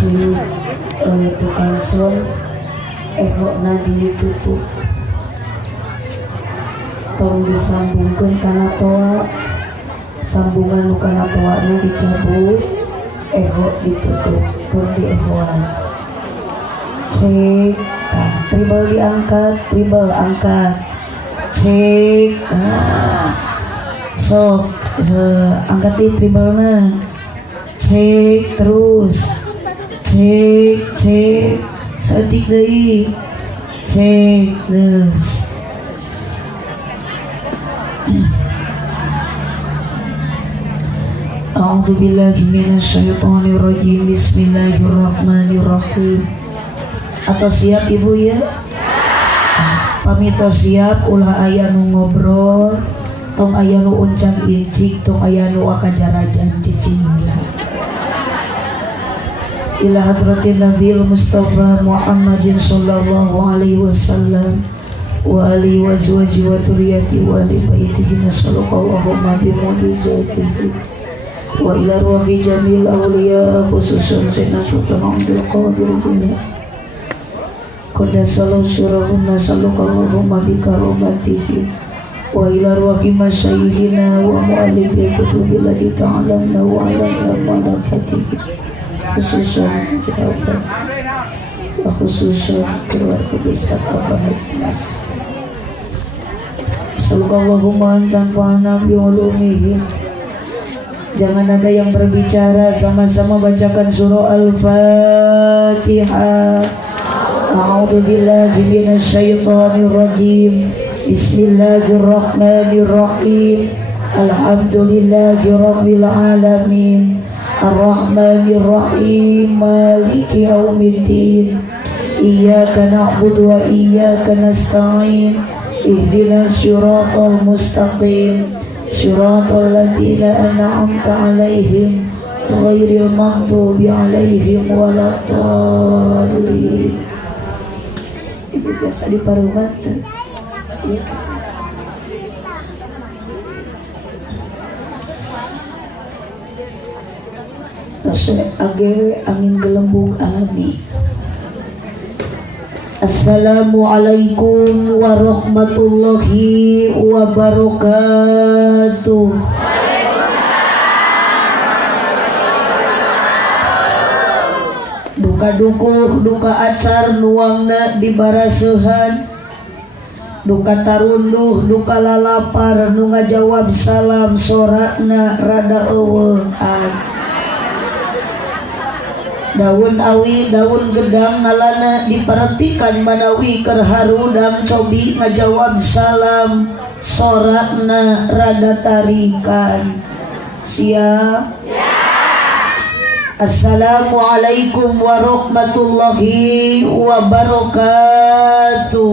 si tukang sol ehokna ditutup tong disambungkeun kana toa sambungan kana toana dicabut ehok ditutup tong diehoan cek tribal diangkat tribal angkat cek sok angkat di tribalna cek terus cek setik deui cek terus A'udzu billahi minasyaitonir rajim. Bismillahirrahmanirrahim. Atau siap ibu ya? Pamito siap ulah aya nu ngobrol, tong aya nu uncang incik, tong aya nu akajarajan cicing heula. Ila hadratin Nabil Mustafa Muhammadin sallallahu alaihi wasallam wa alihi wa azwajihi wa dzurriyyati wa ali baitihi nasallallahu bi mu'jizatihi wa ila ruhi jamil awliya khususan Sayyidina Sultan Abdul Qadir Jilani qaddasallahu sirrahum nasallallahu bi karomatihi wa ila ruhi masyayikhina wa mu'allifi kutubil lati ta'alamna wa ala manafatihi khususan kerabat khususan keluarga besar Abah Haji Mas sallallahu manfa'ana bi ulumihim. Jangan ada yang berbicara, sama-sama bacakan surah Al-Fatihah. A'udzu billahi minasyaitonir rajim. Bismillahirrahmanirrahim. Alhamdulillahirabbil alamin. Arrahmanirrahim. Maliki yaumiddin. Iyyaka na'budu wa iyyaka nasta'in. Ihdinas siratal mustaqim. Siratal ladzina an'amta 'alaihim ghairil maghdubi 'alaihim waladdallin. Ibu biasa di parumat iya tasya agewe angin gelembung alami. Assalamualaikum warahmatullahi wabarakatuh. Duka dukuh, duka acar nuangna dibaraseuhan, duka tarunduh, duka lalapar nu ngajawab salam sorakna rada eueuhan. Daun awi, daun gedang ngalana diperhatikan manawi kerharudam cobi ngajawab salam sorakna rada tarikan. Siap? Assalamualaikum warahmatullahi wabarakatuh.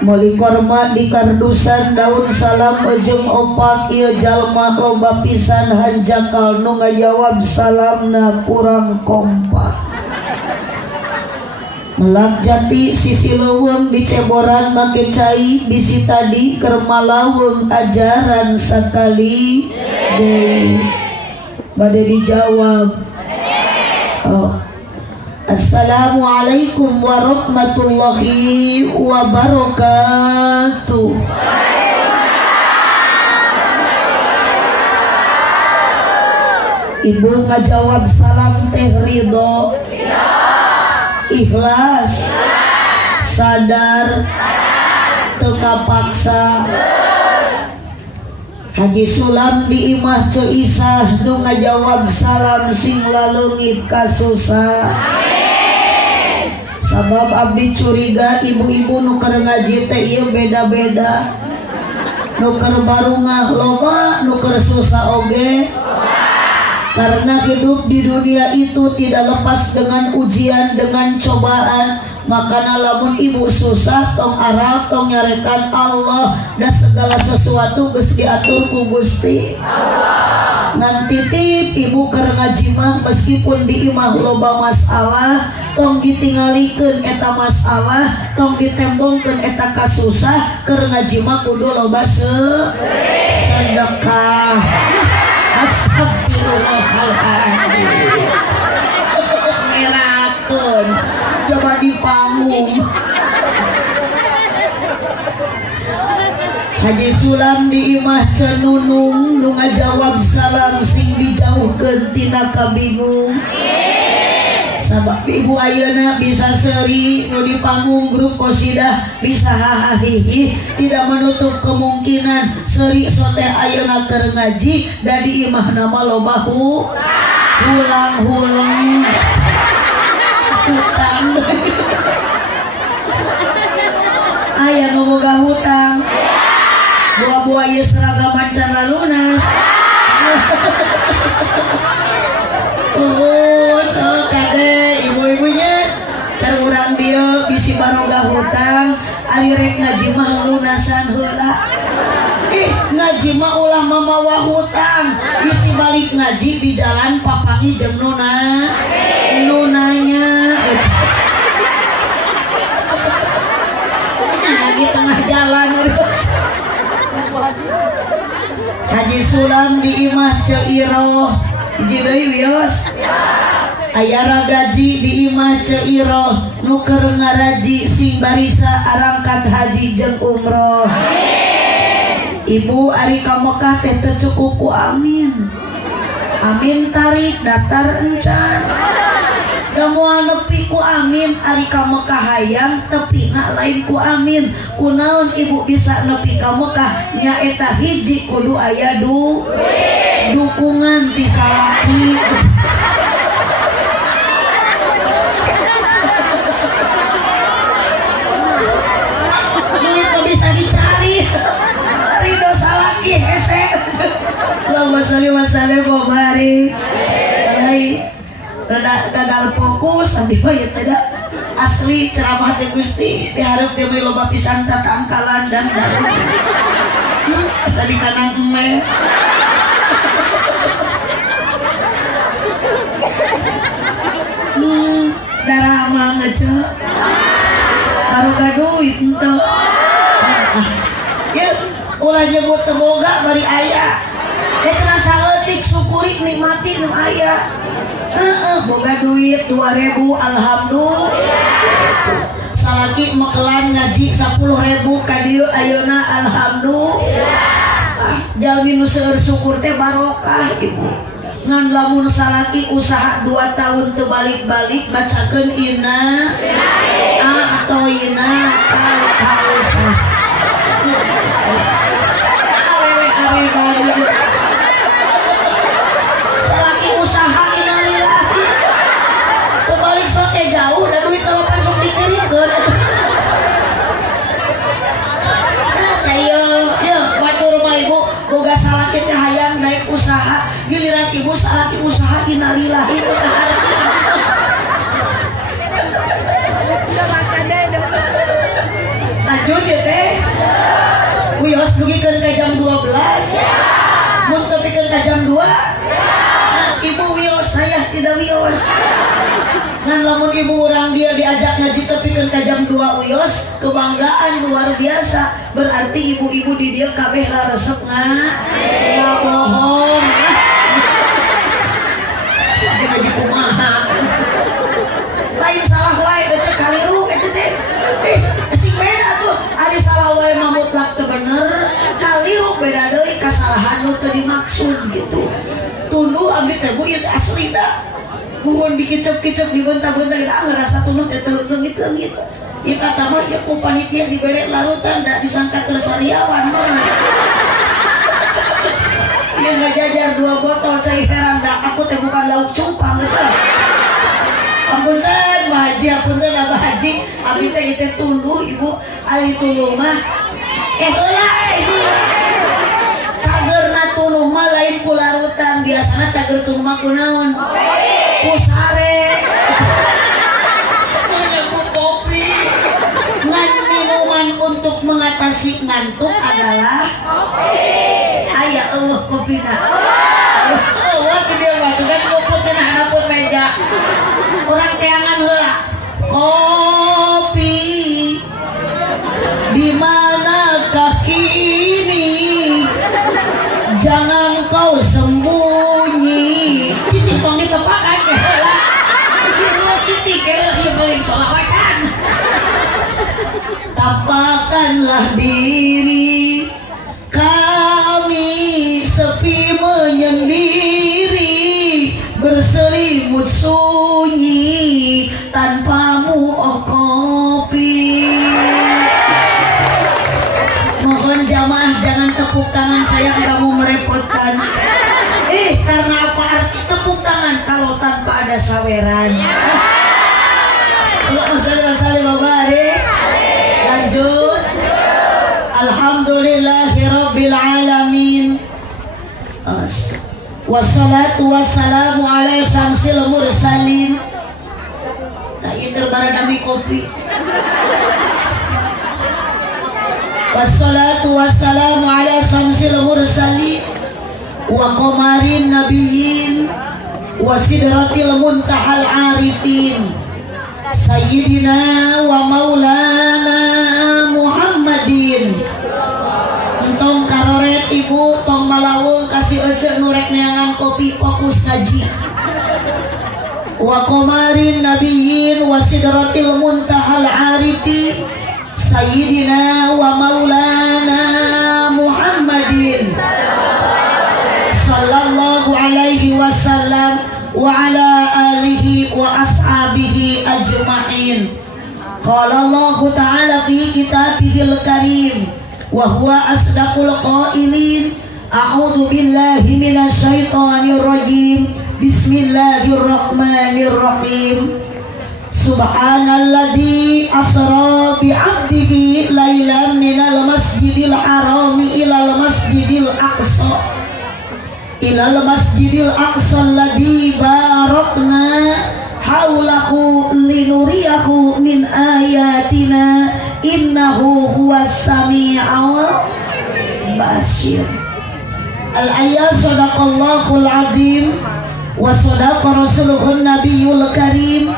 Moli korma di kardusan daun salam ujung opak ieu jalma loba pisan hanjakal nu ngajawab salamna kurang kompak. Melak jati sisi leuweung diceboran make cai bisi tadi keur malaweung ajaran sakali deui. Bade dijawab. Oh. Assalamualaikum warahmatullahi wabarakatuh. Ibu ngajawab salam teh ridho, ikhlas, sadar, teu kapaksa. Haji Sulam di imah Ceisah nu ngajawab salam sing laleungit kasusah. Sabab abdi curiga ibu-ibu nu keur ngaji teh ieu beda-beda. Nu keur barungah loba, nu keur susah oge. Karena hidup di dunia itu tidak lepas dengan ujian, dengan cobaan. Makanya lamun ibu susah tong aral tong nyarekan Allah, dan segala sesuatu geus diatur ku Gusti Allah. Ngan titip ibu keur ngaji mah meskipun di imah loba masalah tong ditinggalikeun eta masalah, tong ditembongkeun eta kasusah, keur ngaji mah kudu loba sedekah. Ngerakeun coba di panggung. Haji Sulam di imah cenunung nu ngajawab salam sing dijauhkeun tina kabingung. Sabab ibu ayeuna bisa seri nu di panggung grup qosidah bisa hahahihi, tidak menutup kemungkinan seri sote ayeuna keur ngaji da di imah nama loba hulang-hulang hutang. Aya nu boga hutang buah-buah ieu seragaman can lunas. Kade ibu-ibunya terurang dia bisi baroga hutang ari rek ngaji mah lunasan heula. Ngaji mah ulah mamawa hutang bisi balik ngaji di jalan papangi jeung nunanya lagi tengah jalan. Haji Sulam di imah Ceiroh hiji deui wios. Aya ragaji di imah Ceiroh nu keur ngaraji sing barisa arangkat haji jeung umroh. Ibu ari ka Mekah teh teu cukup ku amin. Amin tarik daftar encan. Da moal nepi ku amin ari ka Mekah hayang tepina lain ku amin. Kunaon ibu bisa nepi ka Mekah nyaeta hiji kudu aya dukungan ti salaki. Duit mah bisa dicari. Ridho salaki hese. Allahumma sholli wa sallim wa barik. Rada gagal fokus tapi bae tidak asli ceramah teh Gusti diharap teh beli loba pisan tatangkalan dan daru. Asa di kanang eme. Darah mah ngece. Baru gaduit henteu. Ya ulah nyebut teu boga bari aya. Ya cenah saeutik syukuri nikmati nu aya. Boga duit 2.000 alhamdulillah. Salaki mekelan ngaji 10.000 ka dieu ayeuna alhamdulillah. Jalmi nu seueur syukur teh barokah ibu. Ngan lamun salaki usaha 2 tahun teu balik-balik bacakeun inna a'toina kal kausar. Salaki usaha innalillahi teu balik sote jauh da duit telepon sok dikirimkeun atuh. Yo batur mah ibu boga salaki teh hayang naik usaha giliran ibu salaki usaha innalillahi teh arti. Lanjut ya teh. Wios dugikeun ka jam 12. Mun tepikeun ka jam 2. Ibu wios, saya tidak wios. Ngan lamun ibu urang dia diajak ngaji tepikeun ka jam 2 wios, kebanggaan luar biasa. Berarti ibu-ibu di dia kabeh laresep bohong. Ngaji kumaha. Lain salah wae cek kaliru eta teh. Sing beda tuh, ari salah wae mah mutlak teu bener, kaliru beda deui kasalahan nu teu dimaksud gitu. Tunduh abdi teh bu ieu asli da. Kumun dikicep-kicep dibentak-bentak da ngerasa tunduh teh teu leungit-leungit. Ieu kata mah ieu ku panitia dibere larutan da disangka tersariawan mah. Ieu ngajajar 2 botol cai herang da aku teh bukan lauk cupang geus. Ampunten Mbah Haji, ampunten Abah Haji, abdi teh teh tunduh ibu ari tunduh mah heula cagerna tunduh mah lain ku larutan, biasana cager tunduh mah kunaon? Ku sare. Ku kopi. Ngan minuman untuk mengatasi ngantuk adalah kopi. Aya eueuh kopina. Eueuh dia masukkan luput tina handapun meja. Orang teangan heula. Kopi di manakah kini? Jangan kau sembunyi. Apakanlah diri kami sepi menyendiri, berselimut sunyi tanpamu oh kopi. Mohon jamaah jangan tepuk tangan, saya nggak mau merepotkan. Karena apa arti tepuk tangan kalau tanpa ada saweran? Allahumma shalli wa sallim wa barik. Lanjut. Alhamdulillahirabbil alamin. Wassalatu wassalamu ala syamsil mursalin. Tak ingin barang kopi. Wassalatu wassalamu ala syamsil mursalin wa qamarin nabiyyin wa sidratil muntahal arifin sayyidina wa maulana Muhammadin. Entong karoret ibu tong malawung kasih ece nurek neangan kopi fokus ngaji. Wa qamarin nabiyyin wa sidratil muntahal arifin sayyidina wa maulana Muhammadin sallallahu alaihi wasallam wa ala alihi wa ashabihi ajma'in. Qala Allah ta'ala fi kitabihil karim wa huwa asdaqul qailin. A'udzu billahi minasy syaithanir rajim. Bismillahirrahmanirrahim. Subhanalladzi asra bi 'abdihi lailan minal masjidil harami ilal masjidil aqsa ilal masjidil aqsa alladzi barakna haulahu linuriyahu min ayatina innahu huwas sami'ul basir. Al-ayat sadaqallahul azim wa sadaqa rasuluhun nabiyul karim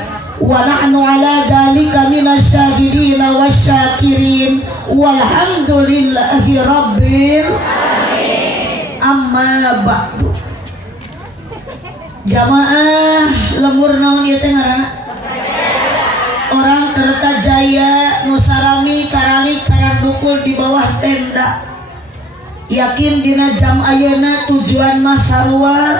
wa nahnu ala dhalika minasyahidin wasyakirin walhamdulillahi rabbil amma ba'du. Jamaah lembur naon ieu teh ngaranna? Orang Kertajaya Nusarami caralik cara dukul di bawah tenda. Yakin dina jam ayeuna tujuan mah sarua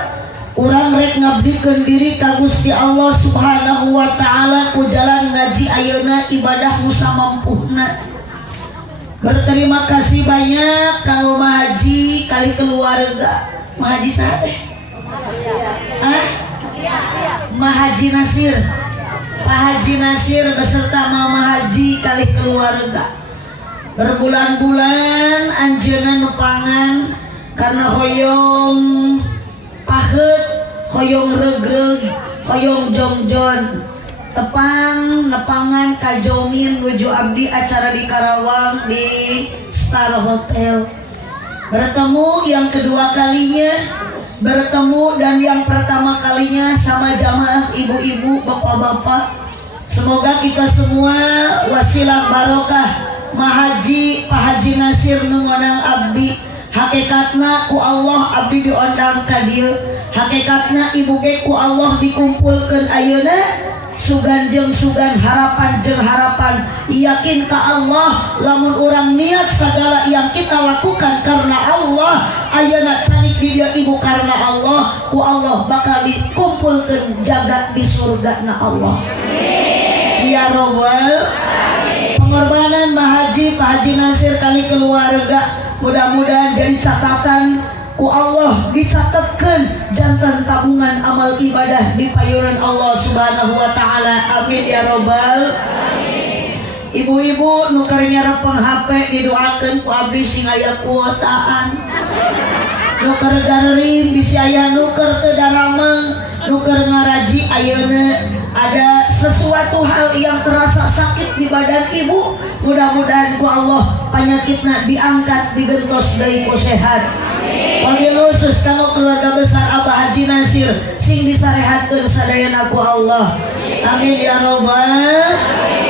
urang rek ngabdikeun diri ka Gusti Allah Subhanahu wa taala ku jalan ngaji ayeuna ibadah nu samampuhna. Berterima kasih banyak kalau Mahaji kali keluarga. Mahaji saha teh? Mahaji Nasir. Pak Haji Nasir beserta Mama Haji kali keluarga. Berbulan-bulan anjeunna nupangan karena hoyong paheut, hoyong regreg, hoyong jongjon. Tepang nepangan kajomin nuju abdi acara di Karawang di Star Hotel. Bertemu yang kedua kalinya, bertemu dan yang pertama kalinya sama jamaah ibu-ibu, bapak-bapak. Semoga kita semua wasilah barokah Mahaji Pak Haji Nasir nungonang abdi. Hakikatna ku Allah abdi diondang ka dieu. Hakikatna ibu ge ku Allah dikumpulkeun ayeuna. Sugan jeung sugan, harapan jeung harapan. Yakin ka Allah lamun urang niat segala yang kita lakukan karena Allah ayeuna canik di dieu ibu karena Allah, ku Allah bakal dikumpulkeun jagat di surgana Allah. Ya Rabbal pengorbanan Mahaji Pak Haji Nasir kali keluarga mudah-mudahan jadi catatan ku Allah, dicatatkan jantan tabungan amal ibadah di payuran Allah Subhanahu wa taala. Amin ya Rabbal. Ibu-ibu nu keur nyarepeng HP didoakeun ku abdi sing aya kuotaan. Nu keur garing bisi aya nu keur teu daramang, nu keur ngaraji ayeuna ada sesuatu hal yang terasa sakit di badan ibu, mudah-mudahan ku Allah penyakitna diangkat, digentos deui ku sehat. Wabil khusus kanggo keluarga besar Abah Haji Nasir sing disarehatkeun sadayana ku Allah. Amin ya Rabbal.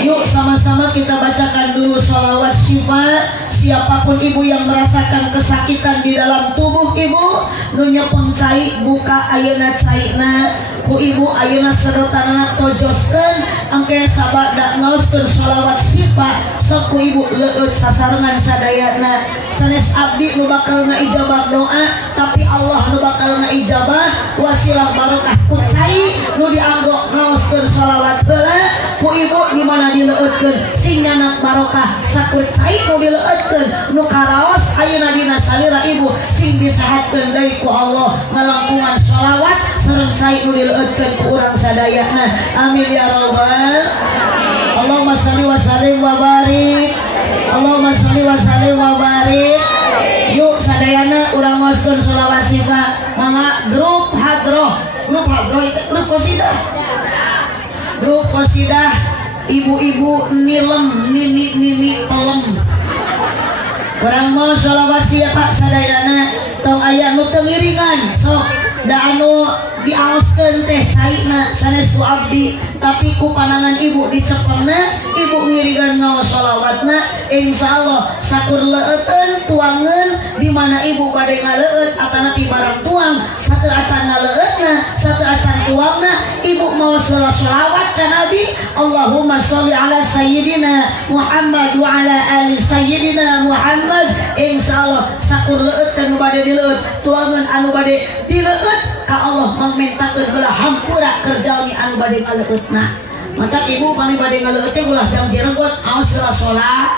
Yuk sama-sama kita bacakan dulu sholawat syifa. Siapapun ibu yang merasakan kesakitan di dalam tubuh ibu, nunya pengcai buka ayeuna caina ku ibu ayeuna sedotanana tojoskeun engke sabada ngaoskeun sholawat syifa sok ku ibu leueut sasarengan sadayana. Sanes abdi nu bakal ngaijabah doa, tapi Allah nu bakal ngaijabah wasilah barokah ku cai nu dianggo ngaoskeun sholawat heula ku ibu di mana dileueutkeun singana barokah saku cai nu dileueutkeun nu karaos ayeuna dina salira ibu sing disahatkeun deui ku Allah ngalangkungan sholawat sareng cai nu dileueutkeun ku urang sadayana. Amin ya rabbal. Allahumma shalli wa sallim wa barik. Allahumma shalli wa sallim wa barik. Yuk sadayana urang ngoskeun sholawat syifa. Mangga grup hadroh itu grup qasidah. Grup qasidah ibu-ibu nilem nini pelem. Urang mau sholawat syifa sadayana tong aya nu teu ngiringan sok da anu diaoskeun teh caina sanes ku abdi, tapi ku panangan ibu dicepengna ibu ngiringan ngaos sholawatna insyaallah sakur leueuten tuangeun di mana ibu bade ngaleueut atana pi barang tuang sateu acan ngaleueutna sateu acan tuangna ibu mau sholawat ka nabi. Allahumma sholli ala sayyidina Muhammad wa ala ali sayyidina Muhammad. Insyaallah sakur leueutkeun nu bade dileueut tuangeun anu bade dileueut ka Allah mangmentakeun heula hampura kerjalmi anu bade ngaleueutna. Mantap ibu upami bade ngaleueut teh ulah jang jenggot aos heula salat.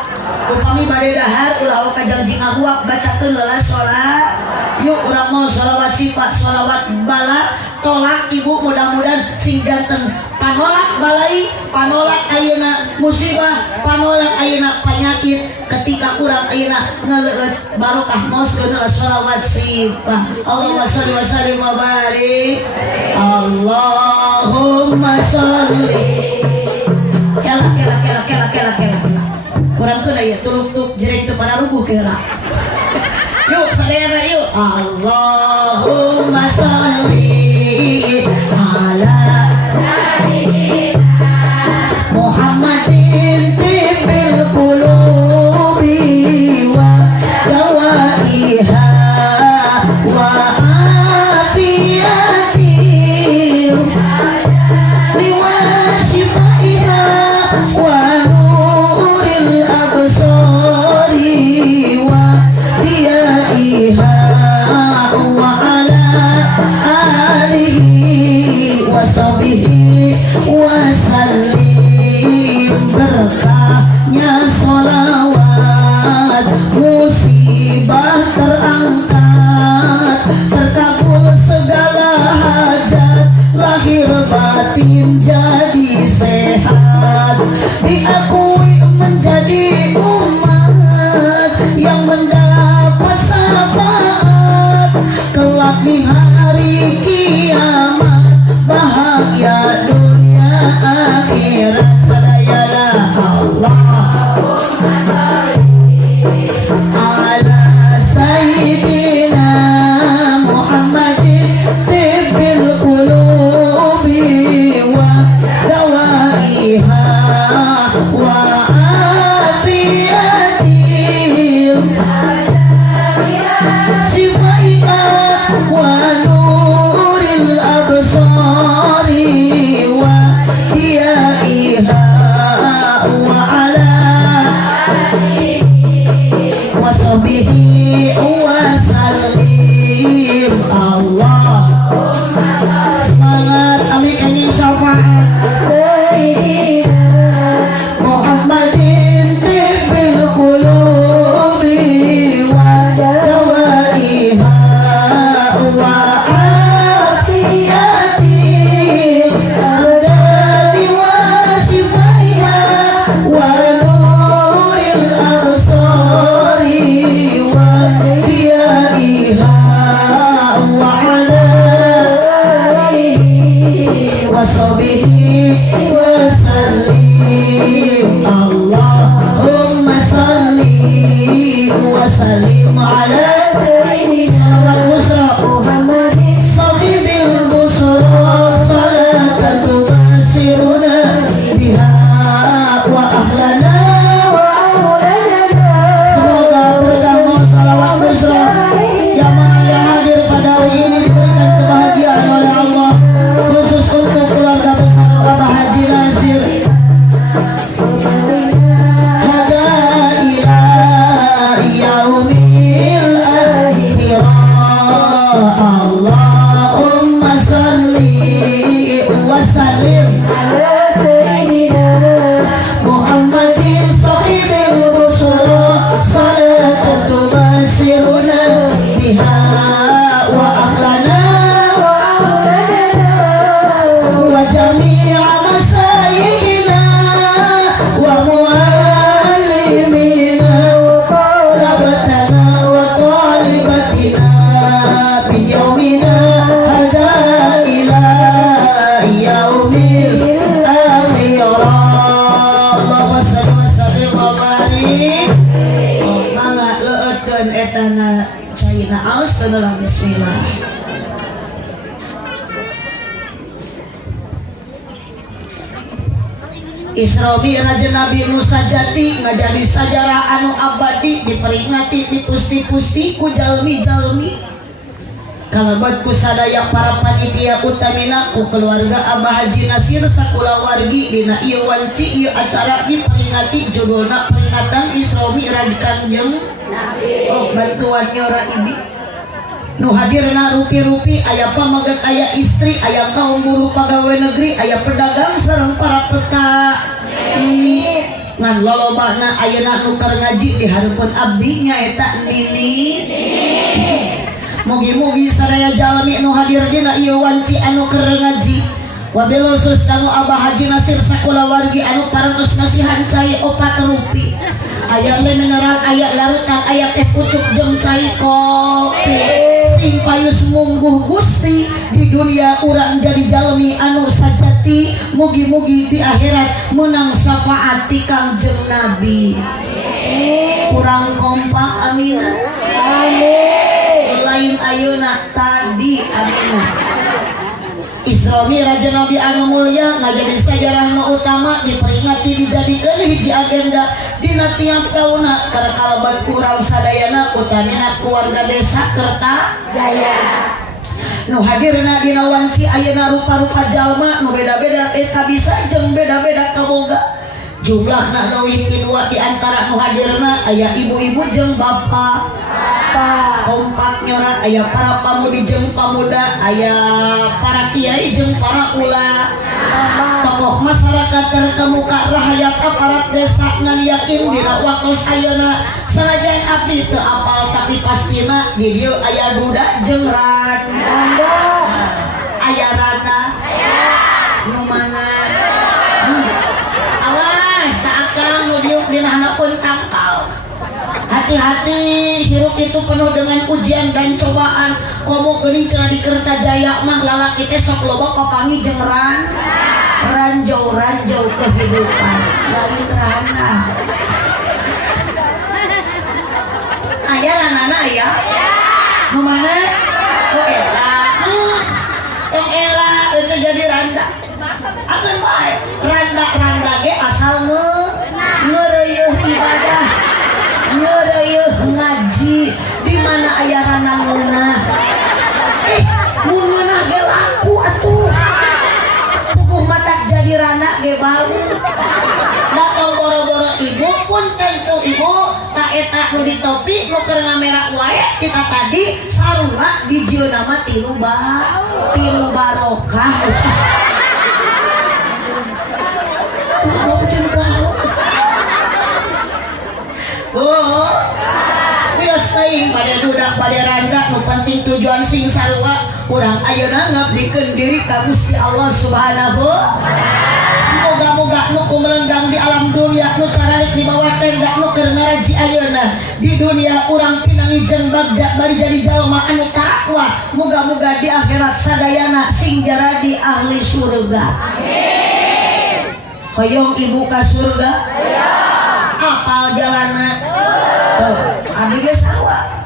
Upami bade dahar ulah ka janji ngahuap bacakeun heula salat. Yuk urang mau sholawat syifa sholawat bala tolak ibu mudah-mudahan sing ganteng panolak balai panolak ayeuna musibah panolak ayeuna penyakit ketika urang ayeuna ngaleueut barokah moskeun sholawat syifa. Allahumma sholli wa sallim wa barik. Allahumma sholli kela kurang tuh ya tuluk jereng teu pada rubuh kela. Yuk sadayana yuk. Allahumma sholli ala Muhammadin tibbil qulubi wa dawaiha wa afiyati wa shifaiha wa nuril absari wa diyaiha wa ala alihi wa sahbihi wa sallim. Berkahnya sholawat musibah terangkat, terkabul segala hajat, lahir batin jadi sehat, diakui menjadi umat yang mendapat syafaat kelak di hari kiamat, bahagia dunia akhirat. Sadayana Allahumma ala sayyidina Muhammadin tibbil qulubi wa dawaiha wa afiyatil shifaiha wa Bismillah. Isra Mi'raj Nabi Nusa Jati ngajadi sajarah anu abadi diperingati dipusti-pusti ku jalmi-jalmi kalabat ku sadaya para panitia utamina ku keluarga Abah Haji Nasir sakula wargi dina ieu wanci ieu acara diperingati judulna peringatan Isra Mi'raj Kanjeng Nabi. Oh bantuan nyora ini nu hadirna rupi-rupi aya pamagat aya istri aya kaum buruh pegawai negeri aya pedagang sareng para petani ngan lolobana ayeuna nu keur ngaji dihareupeun abdi nyaeta nini. Mugi-mugi sadaya jalmi nu hadir dina ieu wanci anu keur ngaji wabil khusus kanggo Abah Haji Nasir sakula wargi anu parantos nasihan cai 4 rupi aya le mineral aya larutan aya teh pucuk jeung cai kopi sing payus mungguh Gusti di dunia urang jadi jalmi anu sajati mugi-mugi di akhirat menang syafaat ti Kangjeng Nabi. Kurang kompak aminah amin lain ayeuna tadi aminah. Isra Mi'raj Nabi anu mulya ngajadi sajarah nu utama diperingati dijadikeun hiji agenda dina tiap tauna karena kalaban kurang sadayana utamina keluarga desa Kertajaya nu hadirna dina wanci ayeuna rupa-rupa jalma nu beda-beda kabisa jeung beda-beda kaboga jumlahna leuwih ti 2 di antara nu hadirna aya ibu-ibu jeung bapak kompak nyora aya para pamudi jeung pamuda aya para kiai jeung para ula tokoh masyarakat terkemuka rahayat aparat desa ngan yakin dina waktu sayeuna sanajan abdi teu apal tapi pastina di dieu aya duda jeung randa aya randa nu mana awas saakang nu diuk dina handapun tangkal. Hati-hati, hirup itu penuh dengan ujian dan cobaan. Komo geuning cenah di Kertajaya mah lalaki teh sok loba papangi jeung ranjau-ranjau kehidupan. Lain rana. Aya ranana aya? Nu mana? Oh eta. Yang era itu jadi randa. Akan bae. Randa-randa ge asal ngeureuh ibadah. Ngeureuh ngaji di mana aya ranangeuna mun ngeunah ge laku atuh puguh matak jadi rana ge bau datang boro-boro ibu pun tentu ibu tak eta nu di topi nu keur ngamera wae kita tadi sarua di jieuna mah tilu barokah oh, bias teuing pada budak pada randa nu penting tujuan sing sarua urang ayeuna ngabdikeun diri ka Gusti Allah Subhanahu. Moga-moga nu kumelendang di alam dunia nu caralik di bawah tenda nu keur ngaraji ayeuna di dunia urang pinangi jeung bagja bari jadi jalma anu takwa moga-moga di akhirat sadayana sing jaradi ahli surga. Amin. Hoyong ibu ka surga? Apal jalanna abdi ge sarua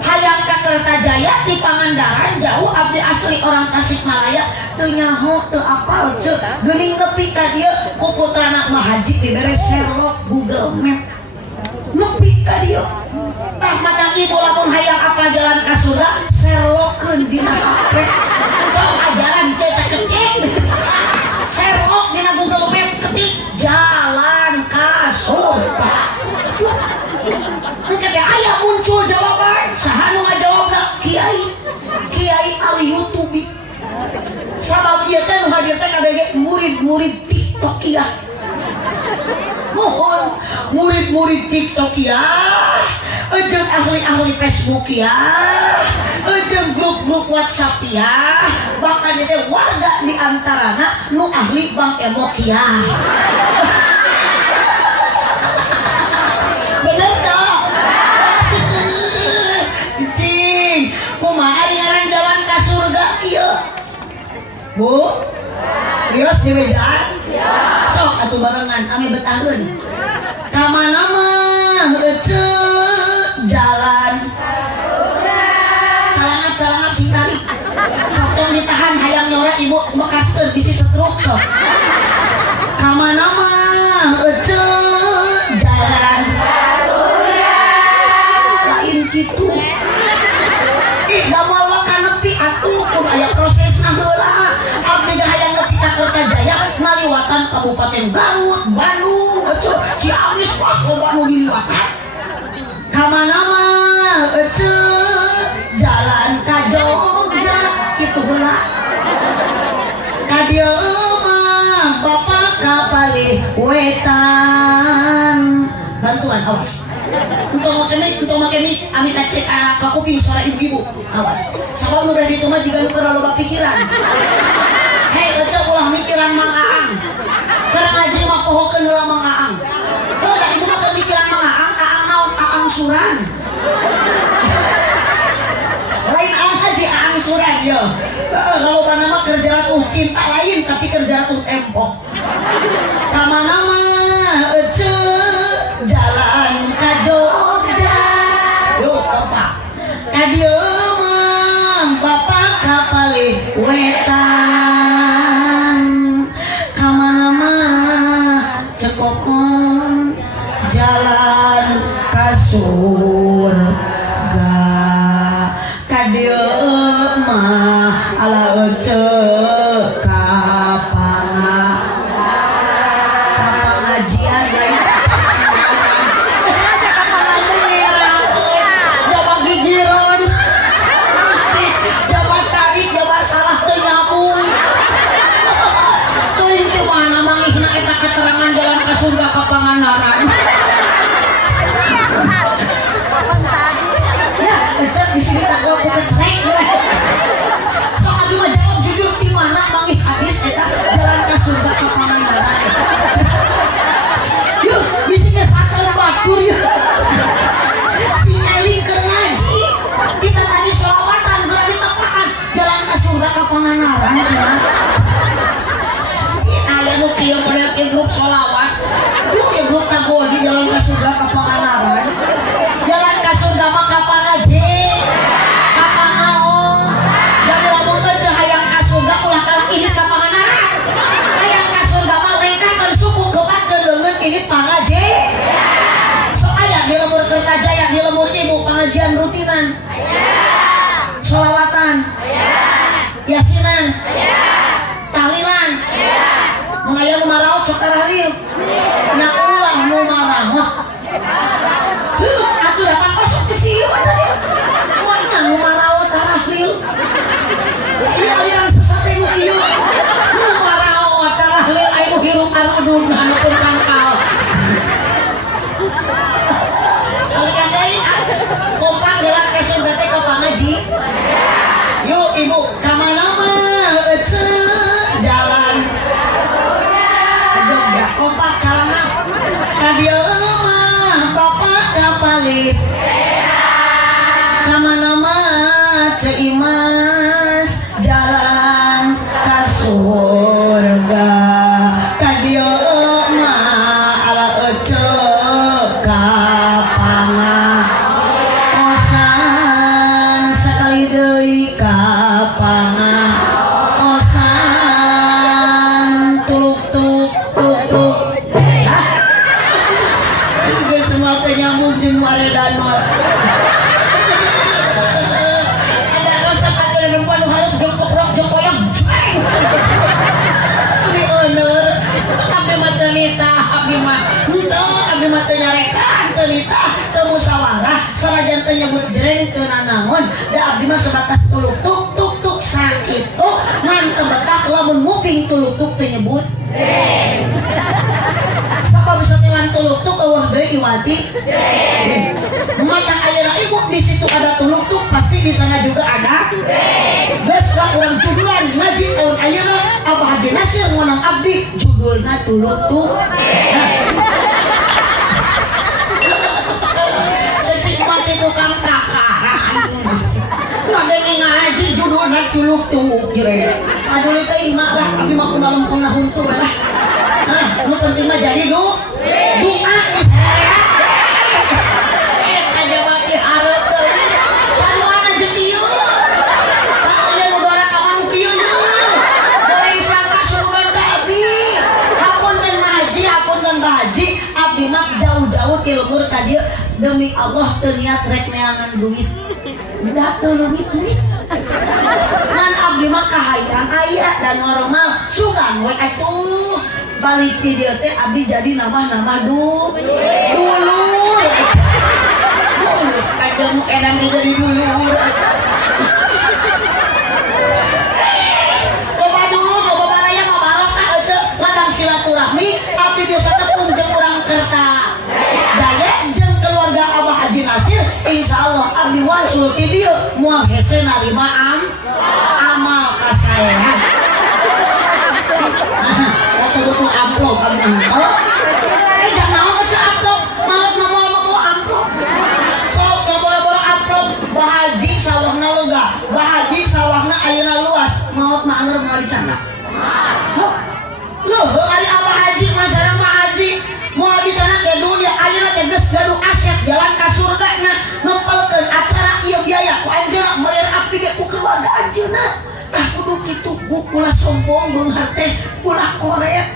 hayang ka Kertajaya di Pangandaran jauh abdi asli orang Tasikmalaya teu nyaho teu apal ceuk geuning nepi ka dieu ku putrana mah haji dibere Sherlock Google Map nepi ka dieu tah matang ibu lamun hayang apal jalan ka surga Sherlockkeun dina HP sok ajaran ceuk keting Sherlock dina Google Map ketik jalan ka surga. Engke aya muncul jawaban, saha nu ngajawabna? Kiai Ali Yutubi. Sabab ieu teh nu hadir teh kabeh murid-murid TikTokiah. Mohon murid-murid TikTokiah, jeung ahli-ahli Facebook ya, jeung grup-grup WhatsApp ya, bahkan itu warga di antarana nu ahli Bang Emokiah. Bener tak? Cing, kumaha ngaran jalan ka surga kieu? Bu? Bios di mejaan? Sok atuh barengan ame betaheun. Ka mana mah heuceuk jalan. Calana truk sok kamana mah jalan lain gitu da moal kanepi atuh kun aya prosesna heula abdi hayang nepi ka Kertajaya ngaliwatan Kabupaten Garut Bandung Ciamis wah loba nu diliwatan kamana mah jalan ka Jogja kitu heula ka dieu mah bapak kapalih wetan bantuan awas untuk make mic ami kacek ka kuping suara ibu-ibu awas sabab udah di rumah jika lu keur loba pikiran hei ecek ulah mikiran Mang Aang keur ngaji mah pohokeun heula Mang Aang da ibu mah keur mikiran Mang Aang naon Aang Suran lain Aang haji Aang Suran ya kalau nama kerja ratu cinta lain tapi kerja ratu tempo kamana mah jalan ka Jogja yuk bapak ka dieu mah bapak kapalih wetan kamana mah cekokon jalan ka surga ka dieu mah ala ecek kapangajian lain jabat gigireun jabat tarik jabat salah teu nyambung teuing teh mana mangihna eta keterangan jalan ka surga ka Pangandaran ya ecek bisa ditangkap ku kecek sok abi mah jawab jujur di mana mangih hadis eta jalan ka surga ka Pangandaran yuk bisiknya sakral batur ya si Eli keur ngaji kita tadi sholawatan geura ditepakan jalan ka surga ka Pangandaran cenah aya nu kieu model ke grup sholawat yuk ya grup tagodi jalan ka surga ka Pangandaran jalan ka surga mah ka Pangaji ka Pangaong jadi lamun teu hayang ka surga ulah kalah ini ka Pangandaran hayang ka surga mah lengkakeun suku kebatkeun leungeun ini Pangaji sok aya di lembur Kertajaya di lembur ibu pengajian rutinan sholawatan yasinan tahlilan mun aya nu maraot sok tahlil nya ulah nu maraot atuh dapan kosong cek si ieu tadi moal nya nu maraot tahlil ieu aliran sesat nu kieu nu maraot tahlil aya nu hirup arudun anu pun tangkal balikan deui kompak jalan ka surga teh ka Pangaji yuk ibu kamana mah jalan ka Jogja kompak kalangan ka dieu mah bapak kapalih kamana mah Imas jalan ka surga ka dieu mah ala ecek ka pangaosan sakali deui ka pangaosan tuluk-tuk tuk-tuk geus semua teh nyambung jeung waredan mah ada rasa kata perempuan nu hareup jongkok rok jongkoyang di honor abdi mah teu nitah abdi mah henteu abdi mah teu nyarekan teu nitah teu musyawarah sanajan teu nyebut jreng teu nanaon da abdi mah sebatas tuluk tuk tuk tuk sakitu ngan teu betah lamun nguping tuluk tuk teu nyebut jreng sapa bisa tilan tuluk tuk eueuh deui iwati mata ayeuna ibu di situ ada tuluk tuk pasti di sana juga ada geus lah urang judulan ngaji tahun ayeuna Abah Haji Nasir ngonong abdi judulna tuluk tuk si mati tukang kakaran ngadenge ngaji judulna tuluk tuk jere aduh teh imah lah abdi mah kumaha lempengna huntur lah nu penting mah jadi doa geus herea aja mati hareup deui sanuana jeung ieu tah aya nu dora ka manu kieu goreng sangka suruhan demi Allah teu niat rek neangan duit. Udah teu duit. Man abdi mah kahayang aya dan normal sugan we atuh balik ti dieu teh abdi jadi nama dulur kadang edan jadi dulur loba dulur loba baraya mah barokah aja ladang silaturahmi abdi biasa tepung jeung urang kerta jaya jeung keluarga Abah Haji Nasir insyaallah abdi wasul ti dieu moal hese narima amal kasaehan data butuh amplop kami nangkal jangan naon aja amplop maut mau amplop sok gak boro-boro amplop bahaji sawahna lega bahaji sawahna ayeuna luas maut mah anger mau dicanda loh ari Abah Haji masyarakat Pak Haji mau dicanda ke dunia ayeuna teh geus gaduh aset jalan ka surga na ngempelkeun acara ieu biaya ku anjeunna meueur abdi ge ku keluarga anjeunna tah kudu kitu ulah sombong beunghar teh ulah korek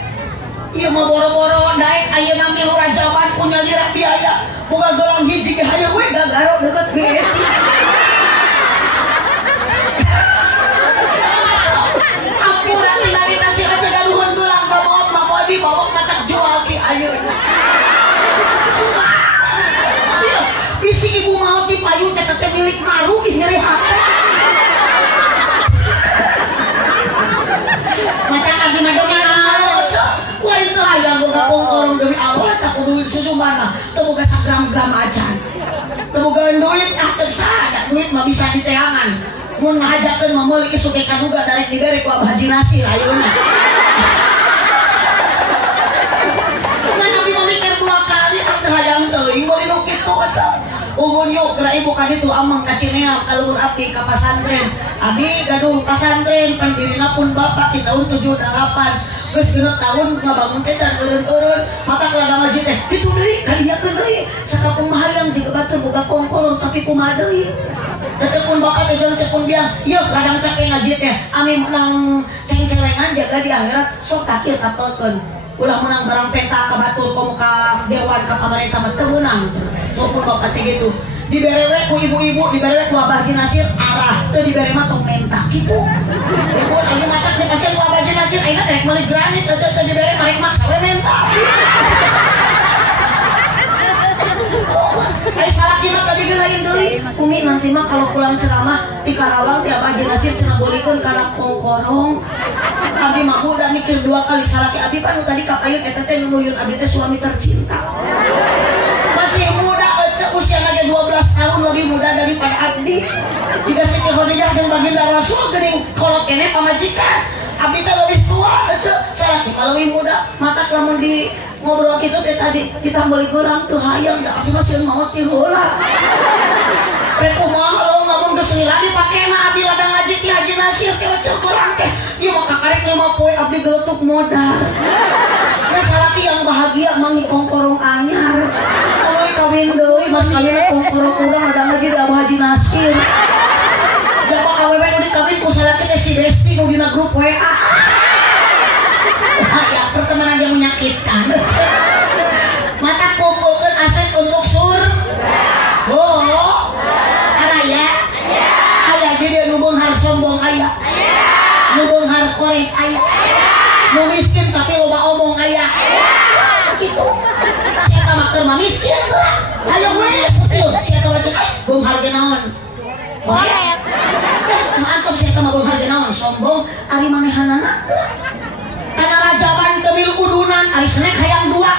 ieu mah boro-boro daek ayeuna milu rajawan punya lira biaya boga gelang hiji ge hayu we gagaro deukeut BRI ampura tinggal tasi aja gaduhun gelang bawot mah dibawa matak jual ki ayeuna cuma bisi ibu mau dipayun teh teh milik maru ih nyeri hate mata abdi mah dongeng aja wah itu hayang boga kongkorong demi Allah tak kudu susu mana teu boga sagram-gram acan teu boga duit cek sada duit mah bisa diteangan mun ngajakeun mah meuli isuke kaduga dari dibere ku Abah Haji Nasir ayeuna mun abdi mikir dua kali teu hayang teuing meuli nu kitu acan uhun yuk geura ibu ka ditu amang ka Cineam kaluhur abdi ka pasantren abdi gaduh pasantren pendirina pun bapak di tahun 78 geus genep tahun ngabangun teh can eureun-eureun mata kelada ngaji teh kitu deui kadieukeun deui sakapung mahayang jiga batur boga kongkolong tapi kumaha deui cepun bapak teh jeung cepun biang ieu kadang capek ngaji teh ami menang ceng-celengan jaga di akhirat sok tak kieu tapelkeun ulah menang barang peta ka batur komo ka dewan ka pamarentah mah teu meunang sopun bapak teh gitu diberewek ku ibu-ibu diberewek ku Abah Haji Nasir arah teu dibere mah tong mentak kitu ibu abi matak di pasien ku Abah Haji Nasir ayeuna teh meuli granit teu dibere marek maksa we mentak ai salah kieu tadi ge lain deui umi nanti mah kalau pulang ceramah di Karawang ti Abah Haji Nasir cenah bolikeun kana kongkorong abdi mah udah mikir dua kali salah ki abdi pan tadi kapayun eta teh nuyun abdi teh suami tercinta masih muda usia lagi 12 tahun lebih muda daripada abdi jika Siti Khadijah jeung baginda Rasul geuning kolot kene pamajikan abdi teh lebih tua salah ki lebih muda mata lamun di ngobrol kitu teh tadi kita meuli geurang teu hayang da abdi mah sieun maot ti heula rek kumaha lo ngomong geus lila dipakena abdi ladang ngaji ti Haji Nasir teh ceuh geurang teh ieu mah kakarek 5 poe abdi geutuk modal ya salaki yang bahagia mangi kongkorong anyar euy kawin deui mas kawin kongkorong urang ladang ngaji di Abah Haji Nasir jaba awewe nu dikawin ku salaki teh si Besti nu dina grup WA ya pertemanan yang menyakitkan mata kumpulkeun aset untuk oh araya aya ge dia nu beunghar sombong aya nu beunghar korek aya nu miskin tapi loba omong aya kitu sia tah mah keur miskin tuh ayo we setil sia tah wajib beunghar ge naon korek cuma antum sia tah mah beunghar ge naon sombong ari manehanana kana rajaban teu milu kudunan ari snack hayang dua